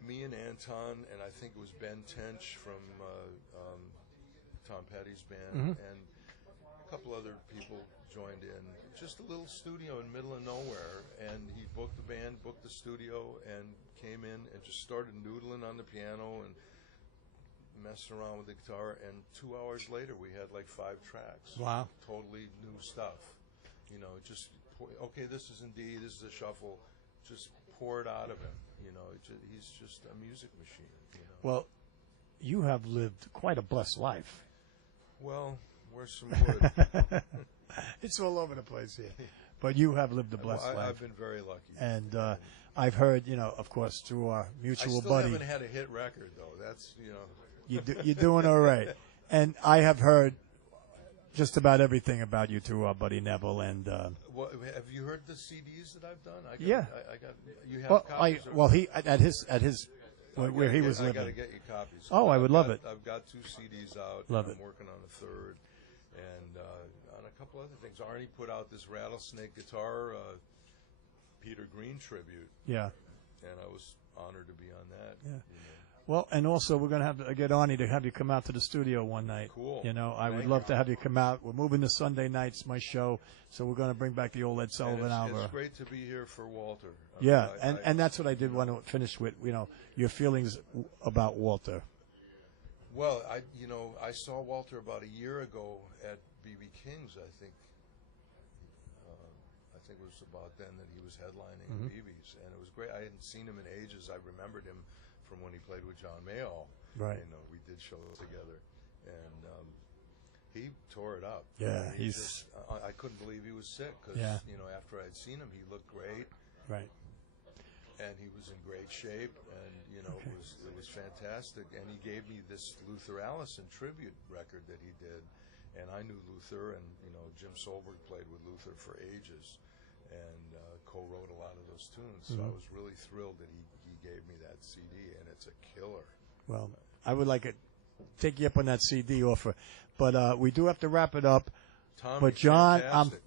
me and Anton, and I think it was Ben Tench from Tom Petty's band, and a couple other people joined in. Just a little studio in the middle of nowhere, and he booked the band, booked the studio, and came in and just started noodling on the piano and messing around with the guitar, and 2 hours later we had like 5 tracks. Wow. Totally new stuff. Just, okay, this is in D, this is a shuffle, just pour it out of him. He's just a music machine. Well, you have lived quite a blessed life. Well, where's some wood? It's all over the place here. But you have lived a blessed life. I've been very lucky. And I've heard, of course, through our mutual buddy. I still haven't had a hit record, though. That's, You're doing all right. And I have heard just about everything about you through our buddy Neville. And have you heard the CDs that I've done? Yeah. I got. You have copies? He at his where he was living. I got to get you copies. Oh, I would love it. I've got 2 CDs out. Love I'm it. working on a third, and on a couple other things. Arnie put out this Rattlesnake guitar Peter Green tribute. Yeah. And I was honored to be on that. Yeah. Well, and also we're going to have to get Arnie to have you come out to the studio one night. Cool. I would love to have you come out. We're moving to Sunday nights, my show, so we're going to bring back the old Ed Sullivan hour. It's great to be here for Walter. Yeah, and that's what I did want to finish with, your feelings about Walter. Well, I saw Walter about a year ago at B.B. King's, I think. I think it was about then that he was headlining BB's, and it was great. I hadn't seen him in ages. I remembered him from when he played with John Mayall. Right. We did shows together, and he tore it up. Yeah, I couldn't believe he was sick because after I'd seen him, he looked great. Right. And he was in great shape, and it was fantastic. And he gave me this Luther Allison tribute record that he did, and I knew Luther, and Jim Solberg played with Luther for ages, and co-wrote a lot of those tunes. So I was really thrilled that he gave me that CD, and it's a killer. Well, I would like to take you up on that CD offer, but we do have to wrap it up. Tommy, but John,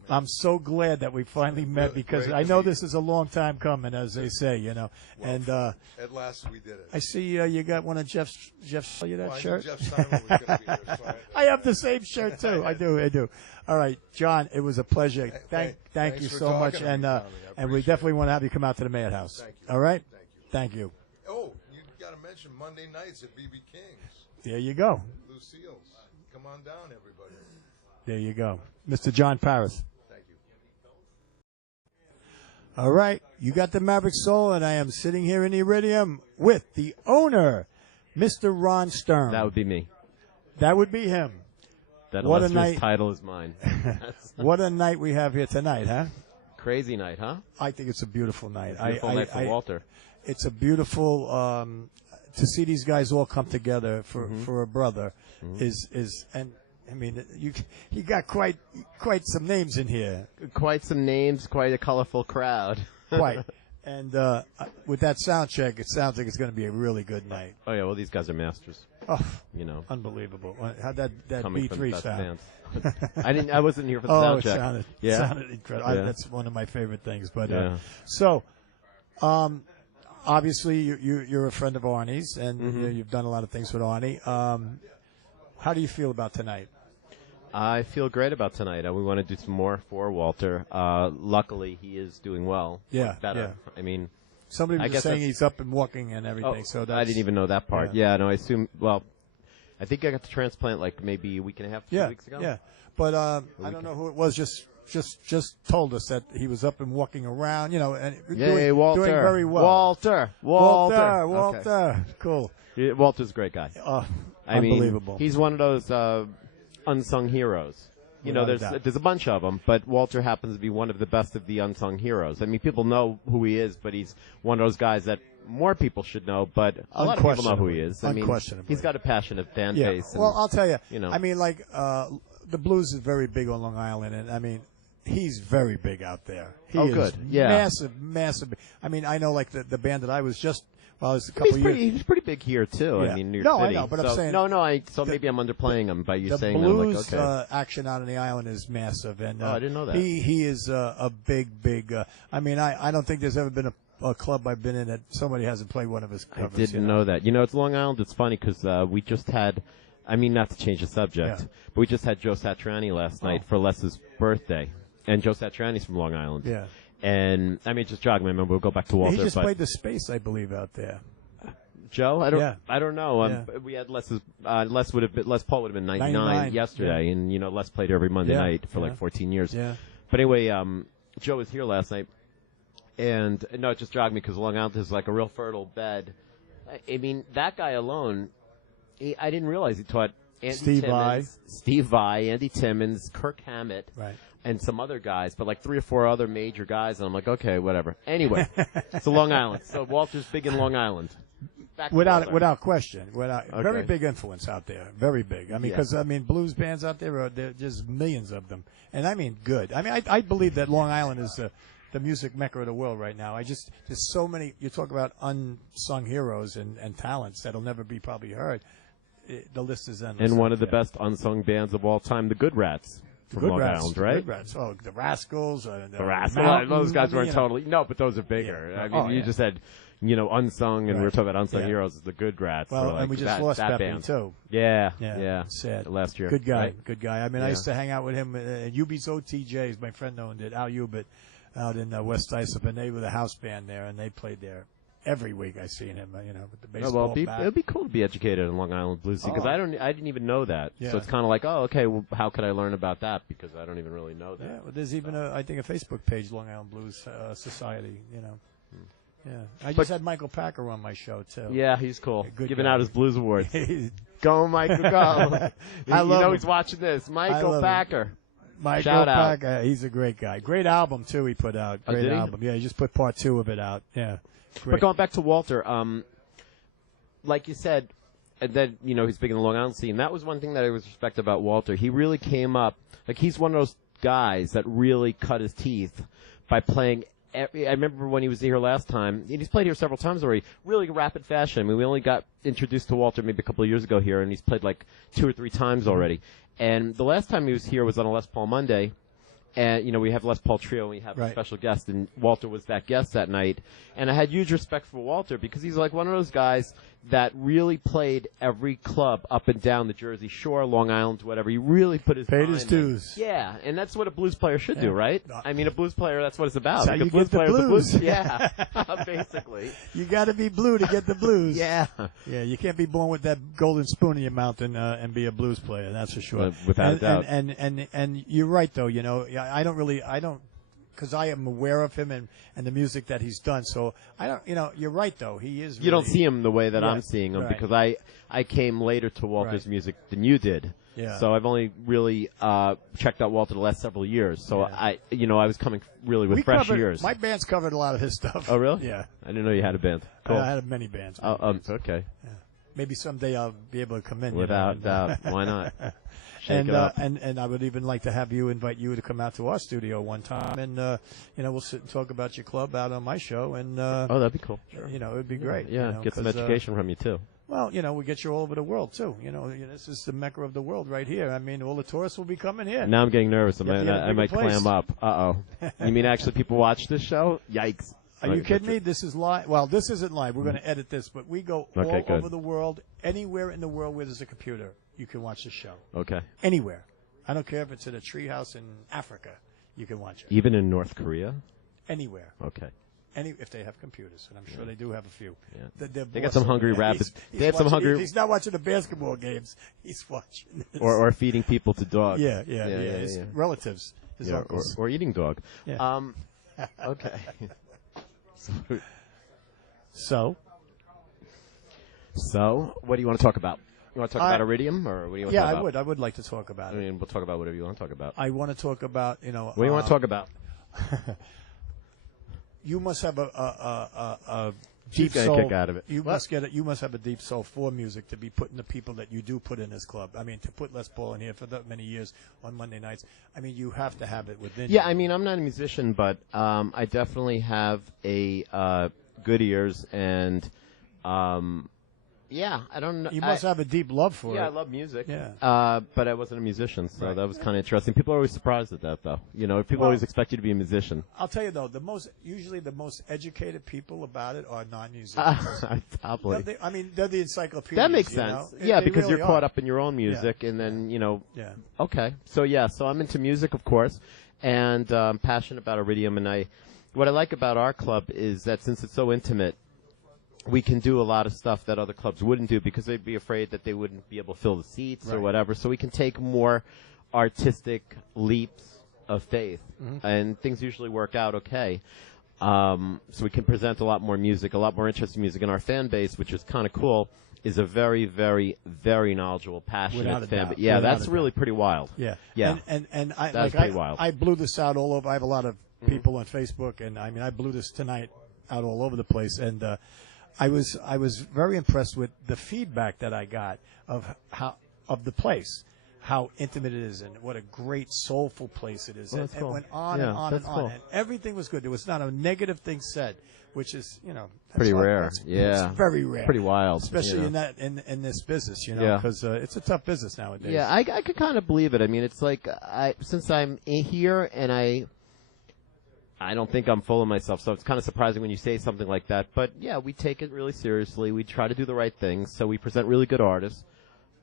I'm so glad that we finally met, really because great I to know meet this is a long time coming, as they say, Well, and at last we did it. I see you got one of Jeff's you that I knew shirt. Jeff Simon was going to be here, so I have the same shirt too. I do. All right, John, it was a pleasure. Thank you for so much, talking to me, Tommy. I and we appreciate definitely want to have you come out to the Madhouse. Thank you. All right. Thank you. Thank you. Oh, you got to mention Monday nights at B.B. King's. There you go. Lucille's. Come on down, everybody. There you go, Mr. John Paris. Thank you. All right, you got the Maverick Soul, and I am sitting here in Iridium with the owner, Mr. Ron Stern. That would be me. That would be him. That What a illustrious night. title is mine. What a night we have here tonight, huh? Crazy night, huh? I think it's a beautiful night. Beautiful night for Walter. It's a beautiful to see these guys all come together for a brother is and I mean you got quite some names in here. Quite some names, quite a colorful crowd. Quite. And with that sound check, it sounds like it's going to be a really good night. Oh yeah, well these guys are masters. Oh, you know, unbelievable. How'd that Coming from the B3 best sound? bands. I wasn't here for the sound check. It sounded incredible. Yeah. That's one of my favorite things. But Yeah. obviously you're a friend of Arnie's, and you've done a lot of things with Arnie. How do you feel about tonight? I feel great about tonight. We want to do some more for Walter. Luckily, he is doing well. Yeah, better. yeah. I mean, Somebody I was guess saying that's- he's up and walking and everything. Oh, So I that's, didn't even know that part. Yeah. Yeah, no, I assume. Well, I think I got the transplant like maybe a week and a half, 2 weeks ago. Yeah, but I don't know who it was. Just told us that he was up and walking around. You know, and doing Walter. very well. Walter. Cool. Yeah, Walter's a great guy. I mean, unbelievable. he's one of those unsung heroes. You know, Without a doubt. there's a bunch of them, but Walter happens to be one of the best of the unsung heroes. I mean, people know who he is, but he's one of those guys that more people should know, but a lot of people know who he is. I mean, Unquestionably. he's got a passionate fan Yeah. base. And, Well, I'll tell you. You know, I mean, like the blues is very big on Long Island, and I mean, he's very big out there. He Oh, is good. Yeah. massive. I mean, I know like the band that I was just. Well, it's a I couple mean, years. he's pretty big here too. Yeah. I mean, New York No, I City. know, but I'm So- saying so maybe I'm underplaying him by you the saying that. I'm blues like, okay. action out on the island is massive, and I didn't know that. He is a big. I mean, I don't think there's ever been a club I've been in that somebody hasn't played one of his I covers. didn't know that. You know, it's Long Island. It's funny because we just had, I mean, not to change the subject, Yeah. but we just had Joe Satriani last night for Les's birthday. And Joe Satriani's from Long Island. Yeah. And, I mean, just jogging my memory. We'll go back to Walter. He just but played the Space, I believe, out there. Joe? Yeah. I don't know. Yeah. We had Les Paul would have been 99 yesterday. yeah. And, you know, Les played every Monday Yeah, night for yeah. like 14 years. Yeah. But anyway, Joe was here last night. And, no, it just jogged me because Long Island is like a real fertile bed. I mean, that guy alone, I didn't realize he taught Andy Steve Vai. Steve Vai, Andy Timmons, Kirk Hammett, Right. and some other guys, but like 3 or 4 other major guys. And I'm like, okay, whatever. Anyway, so Long Island. So Walter's big in Long Island. Back to Walter. Without question, very Okay. big influence out there, very big. I mean, Yeah. because I mean, blues bands out there, there's millions of them, and I mean, good. I mean, I believe that Long Island is the music mecca of the world right now. There's so many. You talk about unsung heroes and talents that'll never be probably heard. The list is endless. And one out of the there. best unsung bands of all time, the Good Rats from Good Long Rats, Island, the right? Good Rats. Oh, the Rascals. The Rascals. Mountain, Those guys I mean, weren't you know. totally. No, but those are bigger. Yeah. I mean, Oh, you yeah. just said, you know, unsung, and we were talking about unsung Yeah. heroes. The Good Rats. Well, were and like we just that, lost that Pepe, band. too. Yeah, Yeah, sad. Last year. Good guy, right? good guy. I mean, I Yeah. used to hang out with him at UB's OTJs. My friend owned it, Al Ubit, out in West Islip, and they were the house band there, and they played there every week. I seen him, you know, with the Oh, baseball well, bat. it'd be cool to be educated in Long Island blues because Oh. I didn't even know that. Yeah. So it's kind of like, oh, okay, well, how could I learn about that? Because I don't even really know that. Yeah, well, there's even I think a Facebook page, Long Island Blues Society. You know, yeah. I just had Michael Packer on my show too. Yeah, he's cool. Good Giving guy. out his blues awards. Go, Michael, go. I love know him. he's watching this. I Michael love him. Packer. Michael Shout out. Packer, he's a great guy. Great album too. He put out. Oh, Great did he? album. Yeah, he just put part 2 of it out. Yeah. But Great. going back to Walter, like you said, and then, you know, he's big in the Long Island scene. That was one thing that I was respect about Walter. He really came up, like he's one of those guys that really cut his teeth by playing. I remember when he was here last time, and he's played here several times already, really rapid fashion. I mean, we only got introduced to Walter maybe a couple of years ago here, and he's played like 2 or 3 times already. And the last time he was here was on a Les Paul Monday. And, you know, we have Les Paul Trio, and we have a special guest, and Walter was that guest that night. And I had huge respect for Walter because he's like one of those guys that really played every club up and down the Jersey Shore, Long Island, whatever. He really put his Paid his time in. dues. Yeah, and that's what a blues player should do, Yeah. right? I mean, a blues player, that's what it's about. That's how Like, a you blues get the player is a blues. Yeah, basically. You got to be blue to get the blues. Yeah. Yeah, you can't be born with that golden spoon in your mouth and be a blues player. That's for sure. Without a and, doubt. And you're right though. You know, I don't. Because I am aware of him and the music that he's done, so I don't. You know, you're right though. He is. You don't really- see him the way that I'm Right, seeing him right. because I came later to Walter's Right. music than you did. Yeah. So I've only really checked out Walter the last several years. So I was coming really with We fresh covered- ears. My band's covered a lot of his stuff. Oh, really? Yeah. I didn't know you had a band. Cool. I had many bands. Okay. maybe someday I'll be able to come in. Without doubt. Why not? Shake it up. And I would even like to have you invite you to come out to our studio one time, and we'll sit and talk about your club out on my show, and oh, that'd be cool. It would be great. Yeah, get some education from you too. Well, we get you all over the world too. This is the mecca of the world right here. I mean, all the tourists will be coming here. Now I'm getting nervous. I might place. clam up. Uh-oh. You mean actually people watch this show? Yikes. Are you kidding me? This is live. Well, this isn't live. We're going to edit this, but we go all over the world, anywhere in the world where there's a computer, you can watch the show. Okay. Anywhere. I don't care if it's in a treehouse in Africa, you can watch it. Even in North Korea? Anywhere. Okay. If they have computers, and I'm sure they do have a few. Yeah. They got some hungry rabbits. They have some hungry. He's not watching the basketball games. He's watching this. Or feeding people to dogs. Yeah. His relatives, his uncles. Or eating dog. Yeah. Okay. So, what do you want to talk about? You want to talk about Iridium, or what do you want to talk about? Yeah, I would like to talk about it. I mean, we'll talk about whatever you want to talk about. I want to talk about, What do you want to talk about? You must have a She's deep gonna soul. kick out of it. You must have a deep soul for music to be putting the people that you do put in this club. I mean, to put Les Paul in here for that many years on Monday nights. I mean, you have to have it within you. Yeah, I mean, I'm not a musician, but I definitely have a good ears, and yeah, I don't know. You must have a deep love for it. Yeah, I love music. Yeah. But I wasn't a musician, so that was kind of interesting. People are always surprised at that, though. People always expect you to be a musician. I'll tell you though, usually the most educated people about it are non-musicians. Probably. They're the encyclopedias. That makes sense. Yeah, because really you're caught up in your own music, and then Yeah. Okay, so I'm into music, of course, and I'm passionate about Iridium. And what I like about our club is that since it's so intimate, we can do a lot of stuff that other clubs wouldn't do because they'd be afraid that they wouldn't be able to fill the seats or whatever. So we can take more artistic leaps of faith, and things usually work out okay. So we can present a lot more music, a lot more interesting music. And our fan base, which is kind of cool, is a very, very, very knowledgeable, passionate fan base. Yeah, that's really pretty wild. Yeah. Yeah. And that's pretty wild. I blew this out all over. I have a lot of people on Facebook, and I blew this tonight out all over the place. And I was very impressed with the feedback that I got of the place, how intimate it is, and what a great soulful place it is. Well, and that's cool. It went on Yeah, and on that's and on, cool. and everything was good. There was not a negative thing said, which is that's pretty rare. It's very rare. Pretty wild, especially in this business, Yeah. because it's a tough business nowadays. Yeah, I could kind of believe it. I mean, it's like since I'm in here and I don't think I'm full of myself, so it's kind of surprising when you say something like that. But, yeah, we take it really seriously. We try to do the right things, so we present really good artists.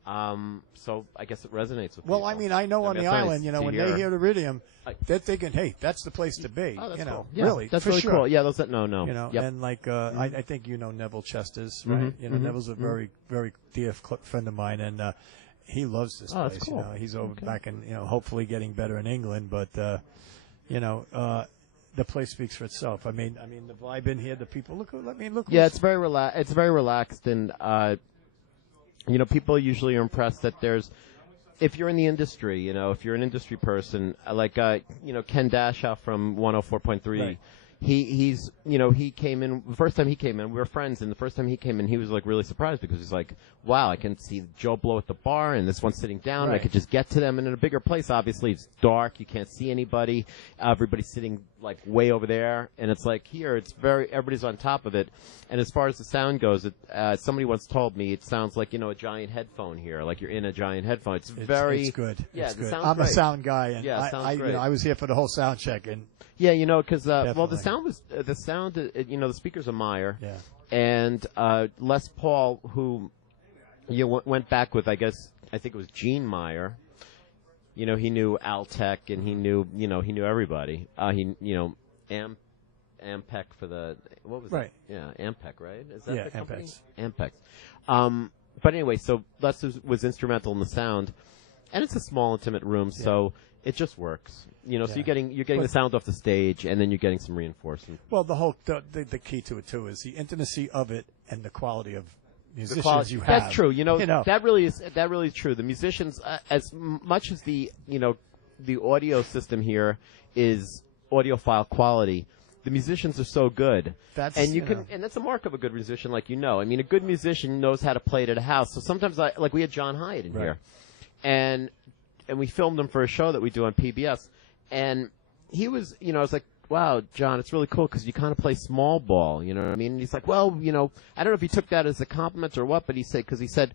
So I guess it resonates with people. Well, I mean, I know on the island, when they hear Iridium, they're thinking, hey, that's the place to be. Oh, that's cool. Really, that's for really sure. cool. Yeah, those that know. Yep. And I think Neville Chesters, right? Neville's a very, very dear friend of mine, and he loves this place. That's cool. He's over back in, hopefully getting better in England, but the place speaks for itself. I mean, the vibe in here, the people. Look. Yeah, it's very It's very relaxed, and people usually are impressed that if you're in the industry, if you're an industry person, like Ken Dashow from 104.3. Right. He came in, the first time he came in, we were friends, and the first time he came in, he was like really surprised because he's like, wow, I can see Joe Blow at the bar and this one's sitting down and I could just get to them. And in a bigger place, obviously, it's dark, you can't see anybody, everybody's sitting like way over there, and it's like here, everybody's on top of it. And as far as the sound goes, somebody once told me it sounds like, a giant headphone here, like you're in a giant headphone. It's good. Yeah, it's good. Sounds I'm great. a sound guy, and yeah, it sounds great. I was here for the whole sound check, and yeah, because the sound, the speakers are Meyer, and Les Paul, who went back with, I think it was Gene Meyer. He knew Altec, and he knew everybody. Ampec for the what was it? Yeah, Ampec, right? Is that the company? Ampex. But anyway, so Les was instrumental in the sound, and it's a small, intimate room, so it just works. So you're getting the sound off the stage, and then you're getting some reinforcement. Well, the key to it too is the intimacy of it and the quality of musicians you have. That's true. That really is true. The musicians, as much as the audio system here is audiophile quality, the musicians are so good. That's, and you know. and that's a mark of a good musician, like I mean, a good musician knows how to play it at a house. So sometimes, like we had John Hyatt in here, and we filmed him for a show that we do on PBS, and he was, I was like, wow, John, it's really cool because you kind of play small ball, you know what I mean? And he's like, well, I don't know if he took that as a compliment or what, but he said,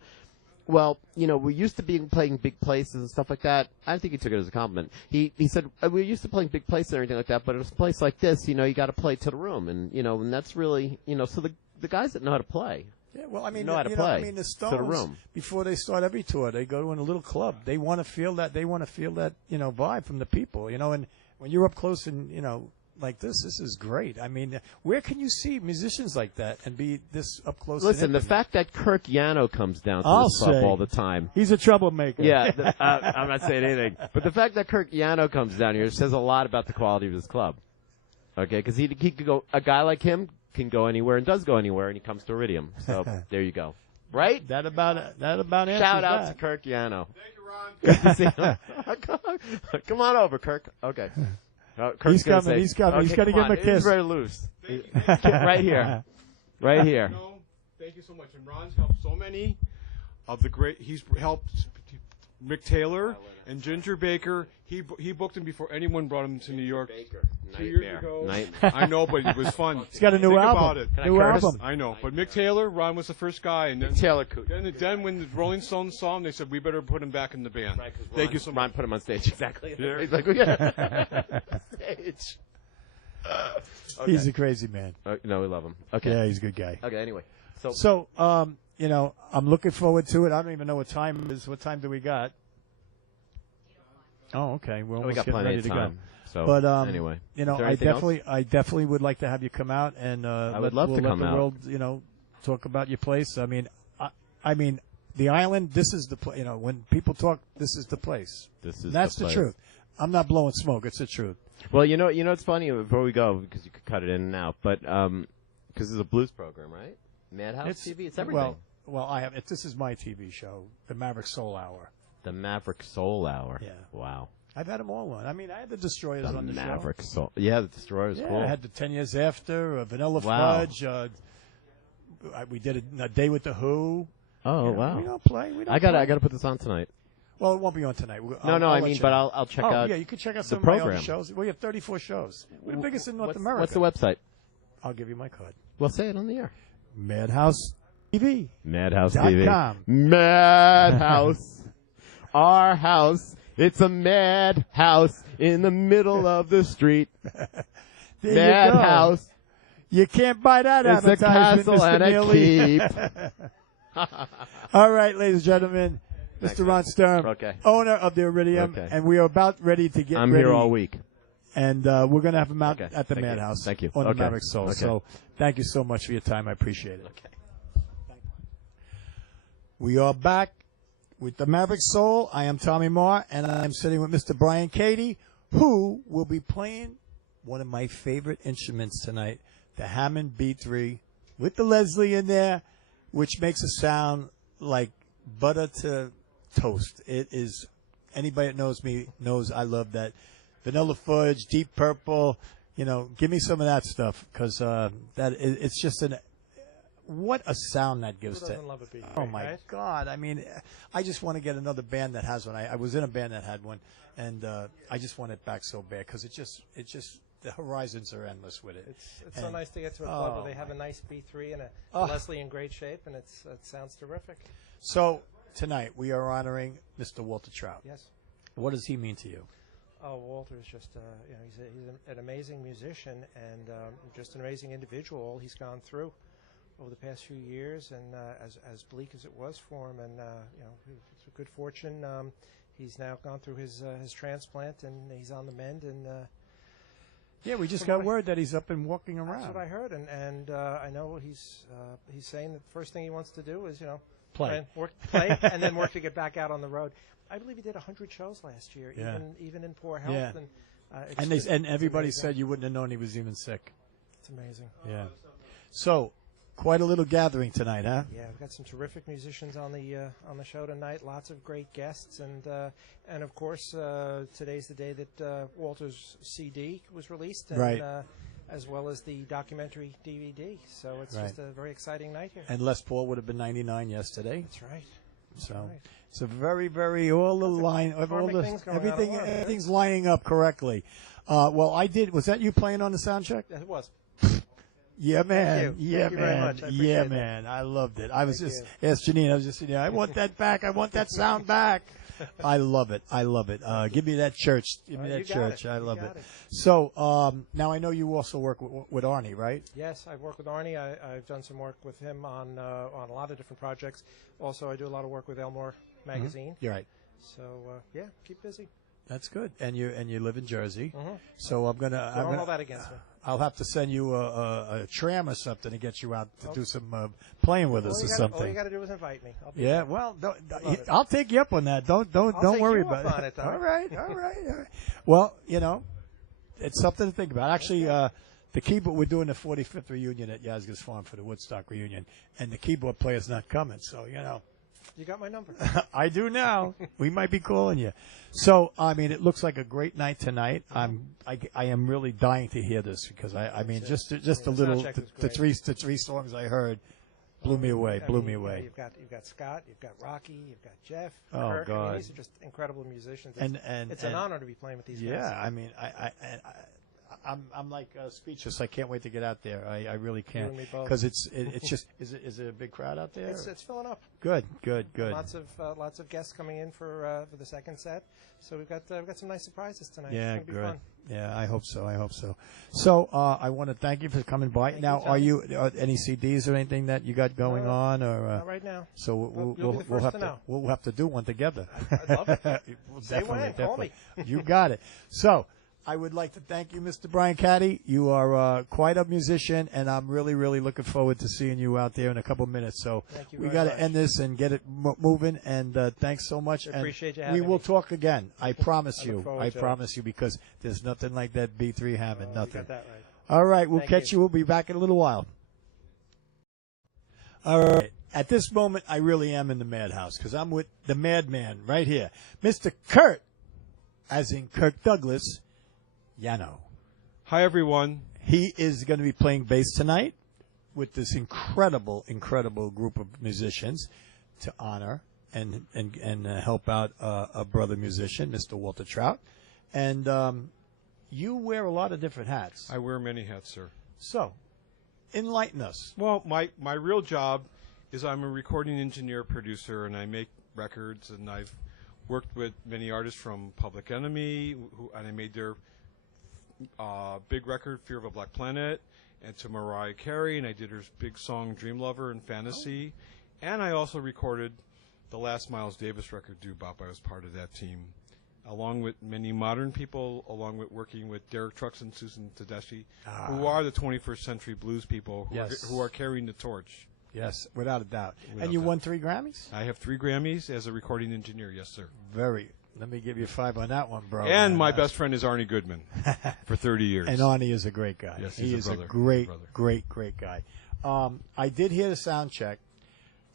well, we're used to playing big places and stuff like that. I don't think he took it as a compliment. He said, we're used to playing big places and everything like that, but in a place like this, you got to play to the room. And, and that's really, so the guys that know how to play. Yeah, well, I mean, know how to play the to Stones, the room. before they start every tour, they go to a little club. They want to feel that, vibe from the people, and when you're up close and, like this is great. I mean, where can you see musicians like that and be this up close? Listen, the fact that Kirk Yano comes down to this club all the time. He's a troublemaker. Yeah, I'm not saying anything. But the fact that Kirk Yano comes down here says a lot about the quality of this club. Okay, because he could go, a guy like him can go anywhere and does go anywhere, and he comes to Iridium. So there you go. Right? That about answers Shout out that. to Kirk Yano. Thank you, Ron. Good to see him. Come on over, Kirk. Okay. He's coming. He's coming. He's got to give him a kiss. He's very loose. Right here. Right here. Thank you so much. And Ron's helped so many of the great. He's helped Mick Taylor and Ginger Baker. He booked him before anyone brought him to New York 2 years ago. I know, but it was fun. He's got a new Think album. About it. New album. I know, but Mick Taylor, Ron was the first guy, and then Taylor Cook. Then when the Rolling Stones saw him, they said we better put him back in the band. Right, Thank you so much. Ron put him on stage exactly. Yeah. He's like, stage. Okay. He's a crazy man. No, we love him. Okay. Yeah, he's a good guy. Okay. Anyway, so I'm looking forward to it. I don't even know what time it is. What time do we got? Oh, okay. We're almost we got getting plenty ready of to time. go. So, but anyway, I anything I definitely would like to have you come out and I would love to come let the out. world, talk about your place. I mean, the island. This is the place. When people talk, this is the place. That's the truth. I'm not blowing smoke. It's the truth. Well, it's funny before we go because you could cut it in and out, but because it's a blues program, right? Madhouse TV. It's everything. Well, I have. This is my TV show, the Maverick Soul Hour. The Maverick Soul Hour. Yeah. Wow. I've had them all on. I mean, I had the Destroyers on the Maverick show. Soul. Yeah, the Destroyers. Yeah, Cool. I had the 10 Years After, Vanilla Wow. Fudge. We did a Day with the Who. Oh wow. We don't play. I gotta put this on tonight. Well, it won't be on tonight. I'll check out. Yeah, you can check out the some of my program. other shows. We have 34 shows. We're the biggest in North America. What's the website? I'll give you my card. Well, say it on the air. Madhouse TV. Madhouse .com. TV. Madhouse. Our house. It's a madhouse in the middle of the street. Madhouse. You can't buy that It's a advertisement, castle Mr. and a Neely. keep. All right, ladies and gentlemen, Thanks, Mr. Ron Sturm, Okay. owner of the Iridium, Okay. and we are about ready to get I'm ready. here all week. And we're going to have him out Okay. at the Thank you. Madhouse Thank you. on the Okay. Maverick Soul. Okay. So thank you so much for your time. I appreciate it. Okay. We are back with the Maverick Soul. I am Tommy Marr, and I'm sitting with Mr. Brian Caddy, who will be playing one of my favorite instruments tonight, the Hammond B3, with the Leslie in there, which makes a sound like butter to toast. It is, anybody that knows me knows I love that. Vanilla Fudge, Deep Purple, give me some of that stuff, because it's just what a sound that gives Who to doesn't love a B3, Oh, my right? God. I mean, I just want to get another band that has one. I was in a band that had one, and I just want it back so bad, because it just the horizons are endless with it. It's so nice to get to a club where they have a nice B3 and a Leslie in great shape, and it sounds terrific. So tonight we are honoring Mr. Walter Trout. Yes. What does he mean to you? Oh, Walter is just he's an amazing musician and just an amazing individual. He's gone through over the past few years, and as bleak as it was for him, and it's a good fortune. He's now gone through his transplant, and he's on the mend. And yeah, we just got word that he's up and walking around. That's what I heard, and I know he's saying that the first thing he wants to do is play, play, and then work to get back out on the road. I believe he did 100 shows last year, Yeah. even in poor health. Yeah. And And everybody amazing. said you wouldn't have known he was even sick. It's amazing. Yeah. So, quite a little gathering tonight, huh? Yeah, we've got some terrific musicians on the show tonight. Lots of great guests, and of course today's the day that Walter's CD was released. And, Right. as well as the documentary DVD. So it's Right. just a very exciting night here. And Les Paul would have been 99 yesterday. That's right. So it's a very, very all the line, all karmic the, things going on everything, a lot. everything's lining up correctly. Well, I did. Was that you playing on the sound check? Yes, it was. Yeah, man. Thank you. Yeah, Thank you very man. much. I appreciate Yeah, that. man. I loved it. I was Thank just you. asked Janine. I was just sitting there. I want that back. I want that sound back. I love it. I love it. Give me that church. Give me You that got church. it. I You love got it. it. So now I know you also work with Arnie, right? Yes, I've worked with Arnie. I've done some work with him on a lot of different projects. Also, I do a lot of work with Elmore Magazine. You're right. So yeah, keep busy. That's good. And you live in Jersey. Mhm. So I'm gonna. So don't hold that against me. I'll have to send you a tram or something to get you out to do some playing with us or something. All you got to do is invite me. I'll be Yeah, there. well, Love it. I'll take you up on that. Don't I'll take worry you about up on it. it, Tom. All right. Well, it's something to think about. Actually, the keyboard, we're doing the 45th reunion at Yazga's Farm for the Woodstock reunion, and the keyboard player's not coming. So You got my number. I do now. We might be calling you. So I mean, it looks like a great night tonight. I am really dying to hear this because I mean, just a little the three songs I heard blew me away. I Blew mean, me away. You've got Scott, you've got Rocky, you've got Jeff. Oh, Kirk. I God. mean, these are just incredible musicians. And It's an honor to be playing with these guys. Yeah, I mean, I'm like speechless. I can't wait to get out there. I really can't and me both. because it's just is it a big crowd out there? It's filling up. Good. Lots of guests coming in for the second set. So we've got some nice surprises tonight. Yeah, it's gonna be good. fun. Yeah, I hope so. So I want to thank you for coming by. Now, are you any CDs or anything that you got going on, or not right now. So You'll be the first to know. we'll have to do one together. I'd love it. We'll Say when, definitely. call me. You got it. So I would like to thank you, Mr. Brian Caddy. You are quite a musician, and I'm really, really looking forward to seeing you out there in a couple minutes. So Thank you we very got to much. end this and get it moving. And thanks so much. I appreciate you and having we will me. talk again. I promise I look you. forward I to it. promise you, because there's nothing like that B3 Hammond. You Nothing. got that right. All right, we'll Thank catch you. We'll be back in a little while. All right. At this moment, I really am in the madhouse because I'm with the madman right here, Mr. Kurt, as in Kirk Douglas, Yano. Hi, everyone. He is going to be playing bass tonight with this incredible group of musicians to honor and help out a brother musician, Mr. Walter Trout. And you wear a lot of different hats. I wear many hats, sir. So, enlighten us. Well, my real job is I'm a recording engineer, producer, and I make records. And I've worked with many artists from Public Enemy, and I made their big record, Fear of a Black Planet, and to Mariah Carey, and I did her big song, Dream Lover and Fantasy. And I also recorded the last Miles Davis record, Doo Bop. I was part of that team, along with many modern people, along with working with Derek Trucks and Susan Tedeschi, who are the 21st century blues people who are carrying the torch. Yes, without a doubt. Without And you doubt. won 3 Grammys? I have 3 Grammys as a recording engineer, yes, sir. Let me give you 5 on that one, bro. And my best friend is Arnie Goodman for 30 years. And Arnie is a great guy. Yes, he he's is a brother. great guy. I did hear the sound check.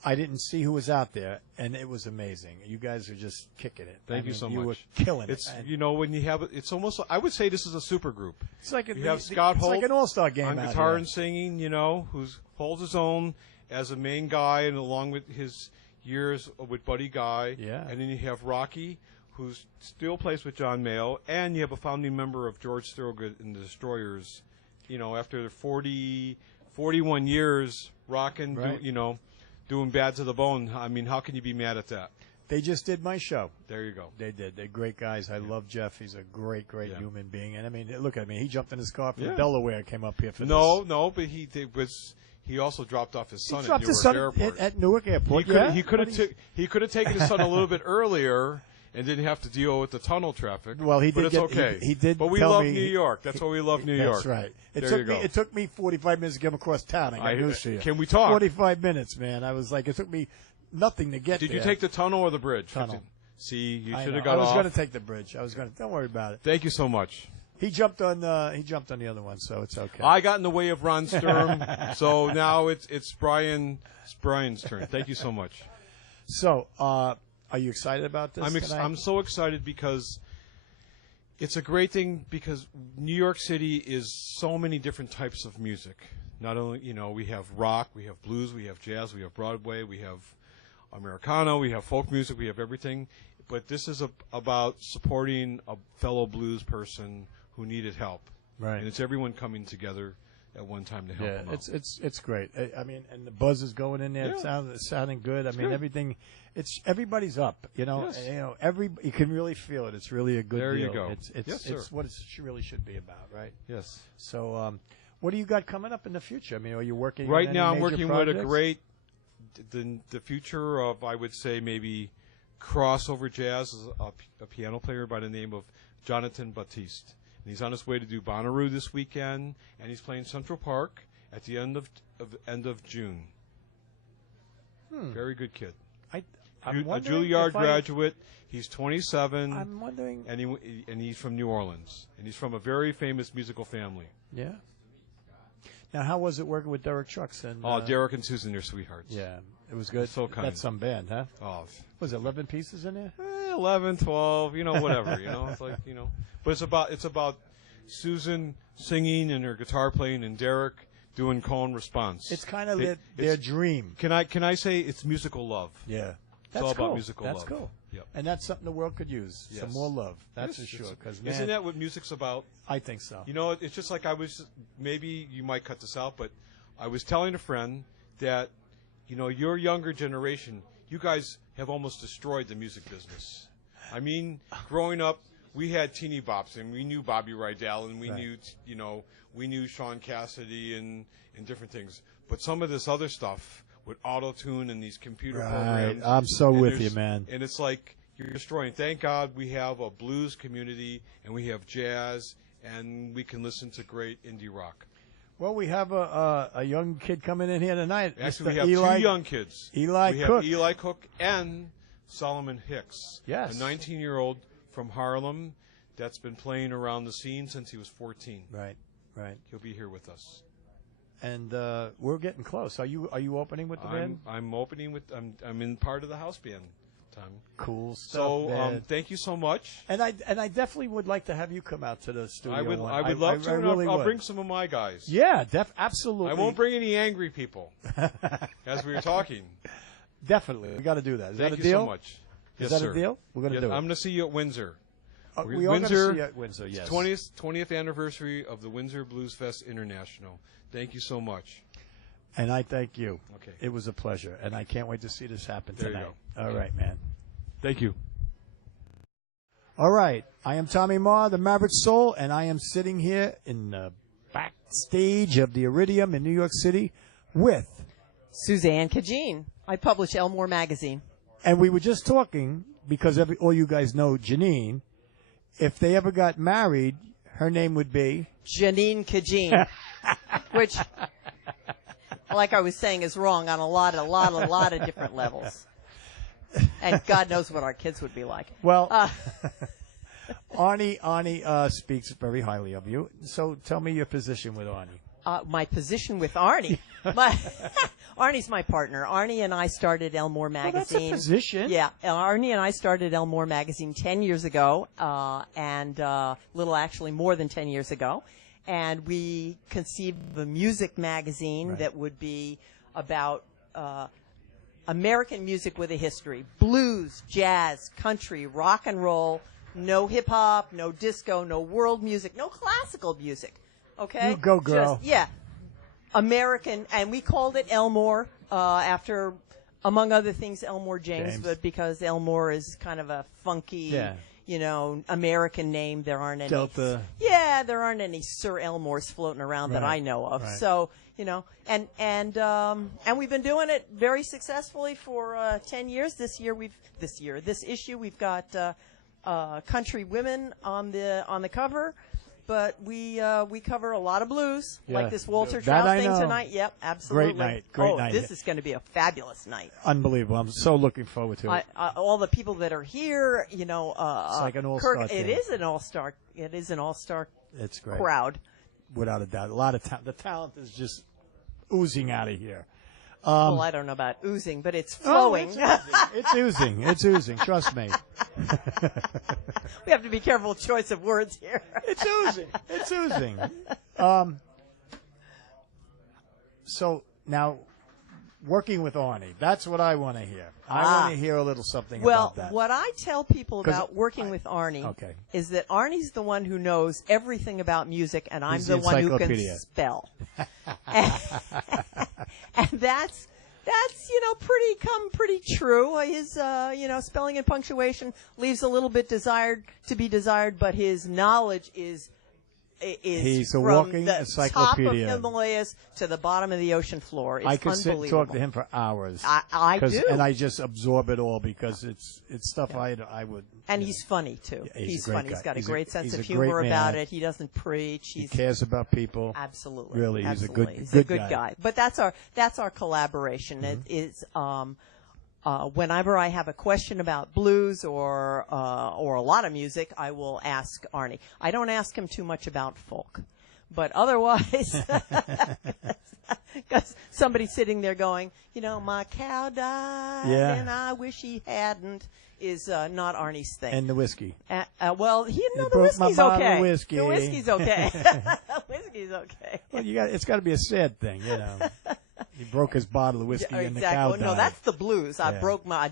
I didn't see who was out there, and it was amazing. You guys are just kicking it. Thank you so much. You were killing it's, it. when you have it's almost. I would say this is a super group. It's like you have Scott Holt, like an all-star game on out guitar here. and singing. Who holds his own as a main guy, and along with his years with Buddy Guy. Yeah. And then you have Rocky, who still plays with John Mayall, and you have a founding member of George Thorogood and the Destroyers. After 41 years rocking, Right. doing Bad to the Bone. I mean, how can you be mad at that? They just did my show. There you go. They did. They're great guys. I love Jeff. He's a great human being. And I mean, look at me. He jumped in his car from Delaware, came up here for this. No, but he also dropped off his son at Newark Airport. At Newark Airport. He could have taken his son a little bit earlier and didn't have to deal with the tunnel traffic. Well, he but did. It's okay. He did. But we tell love me New York. That's why we love New York. That's right. It took me 45 minutes to get him across town. I got news for you. Can we talk? 45 minutes, man. I was like, it took me nothing to get there. Did you take the tunnel or the bridge? Tunnel. See, you I should know. have got off. I was going to take the bridge. Don't worry about it. Thank you so much. He jumped on the other one, so it's okay. I got in the way of Ron Sturm, so now it's Brian's turn. Thank you so much. So, are you excited about this tonight? I'm so excited because It's a great thing because New York City is so many different types of music. Not only, we have rock, we have blues, we have jazz, we have Broadway, we have Americana, we have folk music, we have everything. But this is about supporting a fellow blues person who needed help. Right. And it's everyone coming together at one time to help them out. It's great. I mean, and the buzz is going in there. Yeah. It's sounding good. I mean, good. everything. Everybody's up. You Yes. You can really feel it. It's really a good There deal. you go. It's what it really should be about, right? Yes. So, what do you got coming up in the future? I mean, are you working Right on now, any I'm major working with a projects? great, the future of, I would say, maybe crossover jazz is a piano player by the name of Jonathan Batiste. And he's on his way to do Bonnaroo this weekend, and he's playing Central Park at the end of June. Very good kid. I'm A wondering Juilliard if graduate. He's 27. I'm wondering. And he's from New Orleans, and he's from a very famous musical family. Yeah. Now, how was it working with Derek Trucks? And Derek and Susan, they're sweethearts. Yeah, it was good. So kind. That's some band, huh? Oh, was it 11 pieces in there? 11, 12, whatever, It's like, But it's about Susan singing and her guitar playing and Derek doing call and response. It's kind of their dream. Can I say it's musical love? Yeah. It's all about musical love. That's cool. Yep. And that's something the world could use. Yes. Some more love. That's Yes, for sure. Because isn't that what music's about? I think so. It's just like maybe you might cut this out, but I was telling a friend that, your younger generation, you guys have almost destroyed the music business. I mean, growing up, we had teeny bops, and we knew Bobby Rydell, and we knew Sean Cassidy and different things. But some of this other stuff with auto-tune and these computer programs. I'm so with you, man. And it's like you're destroying. Thank God we have a blues community, and we have jazz, and we can listen to great indie rock. Well, we have a young kid coming in here tonight. Actually, Mr. we have Eli, two young kids. Eli we Cook. have Eli Cook and Solomon Hicks. Yes. A 19-year-old from Harlem that's been playing around the scene since he was 14. Right. He'll be here with us. And we're getting close. Are you opening with the band? I'm opening with. I'm in part of the house band, Tommy. Cool stuff. So man. thank you so much. And I definitely would like to have you come out to the studio. I would love to. I and really I'll would. bring some of my guys. Yeah, absolutely. I won't bring any angry people. As we were talking. Definitely, we got to do that. Is Thank that a you deal? so much. Is Yes, that sir. a deal? We're going to do it. I'm going to see you at Windsor. We are going to see you at Windsor. Yes. 20th anniversary of the Windsor Blues Fest International. Thank you so much. And I thank you. Okay. It was a pleasure, and I can't wait to see this happen There you tonight. go. All right, man. Thank you. All right. I am Tommy Marr, the Maverick Soul, and I am sitting here in the backstage of the Iridium in New York City with Suzanne Cugini. I publish Elmore Magazine. And we were just talking, because all you guys know Janine, if they ever got married, her name would be? Janine Cugini, which, like I was saying, is wrong on a lot of different levels. And God knows what our kids would be like. Well, Arnie speaks very highly of you. So tell me your position with Arnie. My position with Arnie. Arnie's my partner. Arnie and I started Elmore Magazine. Well, that's a position. Yeah, Arnie and I started Elmore Magazine 10 years ago, and actually more than 10 years ago. And we conceived the music magazine that would be about American music with a history. Blues, jazz, country, rock and roll, no hip-hop, no disco, no world music, no classical music. Okay? You go, girl. American, and we called it Elmore after, among other things, Elmore James, but because Elmore is kind of a funky, American name. There aren't any. Delta. Yeah, there aren't any Sir Elmores floating around that I know of. Right. So, and we've been doing it very successfully for 10 years. This issue we've got country women on the cover. But we cover a lot of blues, like this Walter Trout thing tonight. Yep, absolutely. Great night. This is going to be a fabulous night. Unbelievable. I'm so looking forward to it. All the people that are here, it's like an all-star Kirk, team. It is an all-star. It is an all-star It's great. crowd. Without a doubt. A lot of the talent is just oozing out of here. Well, I don't know about oozing, but it's flowing. It's oozing. It's oozing. Trust me. We have to be careful with choice of words here. It's oozing. It's oozing. So now, working with Arnie, that's what I want to hear. I want to hear a little something about that. Well, what I tell people about working with Arnie is that Arnie's the one who knows everything about music, and I'm He's the the one who can encyclopedia. spell. And that's pretty true. His spelling and punctuation leaves a little bit to be desired, but his knowledge is He's a from walking the encyclopedia. top of Himalayas to the bottom of the ocean floor. It's I could sit and unbelievable. talk to him for hours. I do. And I just absorb it all because it's stuff I would. And he's funny too. Yeah, he's he's a great funny. He's guy. got a He's a- great sense he's of a great humor about man. it. He doesn't preach. He cares about people. Absolutely. Really, Absolutely. he's a good He's guy. But that's our collaboration. It is whenever I have a question about blues or a lot of music, I will ask Arnie. I don't ask him too much about folk, but otherwise, because somebody's sitting there going, my cow died, Yeah. and I wish he hadn't. Is not Arnie's thing. And the whiskey. Well, the broke my whiskey's bottle of okay. whiskey. The whiskey's okay. Whiskey's okay. Well, it's got to be a sad thing, He broke his bottle of whiskey and the cow died. No, that's the blues. Yeah. I broke my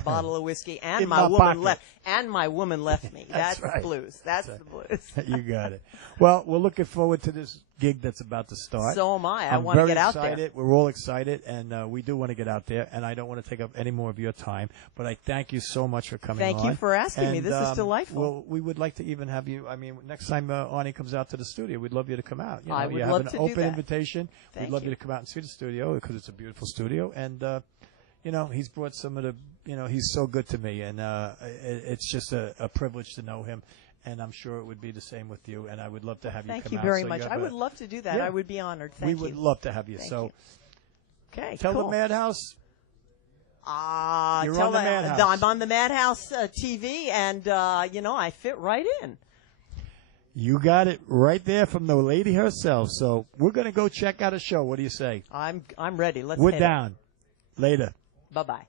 bottle of whiskey, and In my my woman pocket. left. And my woman left me. That's That's right. the blues. That's the blues. You got it. Well, we're looking forward to this gig that's about to start. So am I. I I'm want to very get out there. excited. We're all excited, and we do want to get out there. And I don't want to take up any more of your time, but I thank you so much for coming on. Thank you for asking me. And, This is delightful. Well, we would like to even have you. I mean, next time Arnie comes out to the studio, we'd love you to come out. I would you love have to an do open that. invitation. Thank We'd love you. you to come out and see the studio because it's a beautiful studio, and he's brought some of the. He's so good to me, and it's just a privilege to know him. And I'm sure it would be the same with you. And I would love to have you Thank come you out. very So much. have I a- would love to do that. Yeah. I would be honored. Thank you. We would love to have you. Thank So you. Okay, tell cool. the Madhouse. You're on the Madhouse. I'm on the Madhouse TV, and I fit right in. You got it right there from the lady herself. So we're going to go check out a show. What do you say? I'm ready. Let's. We're hit down. Later. Bye bye.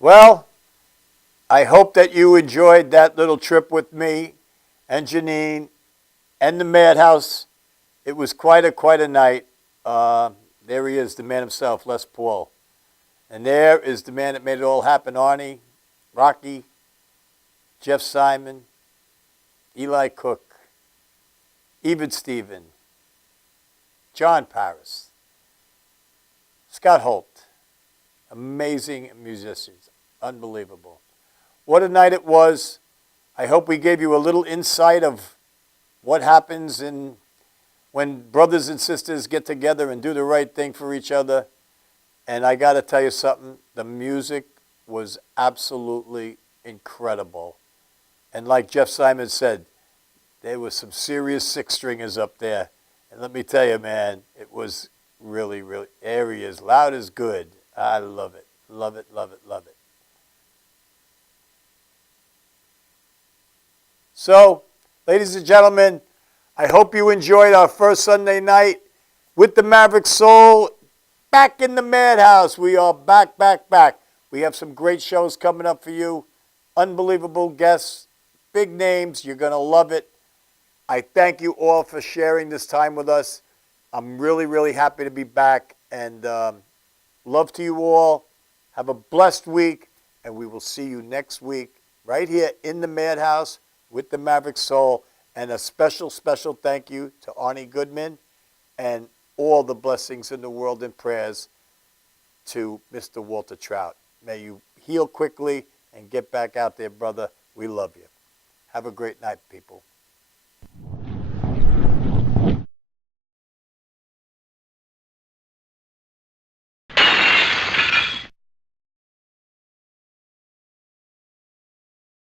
Well, I hope that you enjoyed that little trip with me and Janine and the Madhouse. It was quite a night. There he is, the man himself, Les Paul. And there is the man that made it all happen, Arnie, Rocky, Jeff Simon, Eli Cook, even Steven, John Paris, Scott Holt. Amazing musicians. Unbelievable. What a night it was. I hope we gave you a little insight of what happens when brothers and sisters get together and do the right thing for each other. And I got to tell you something, the music was absolutely incredible. And like Jeff Simon said, there was some serious six-stringers up there. And let me tell you, man, it was really, really, areas loud as good. I love it. Love it, love it, love it. So, ladies and gentlemen, I hope you enjoyed our first Sunday night with the Maverick Soul. Back in the Madhouse. We are back. We have some great shows coming up for you. Unbelievable guests, big names. You're going to love it. I thank you all for sharing this time with us. I'm really, really happy to be back. And love to you all. Have a blessed week. And we will see you next week right here in the Madhouse with the Maverick Soul. And a special, special thank you to Arnie Goodman and all the blessings in the world and prayers to Mr. Walter Trout. May you heal quickly and get back out there, brother. We love you. Have a great night, people.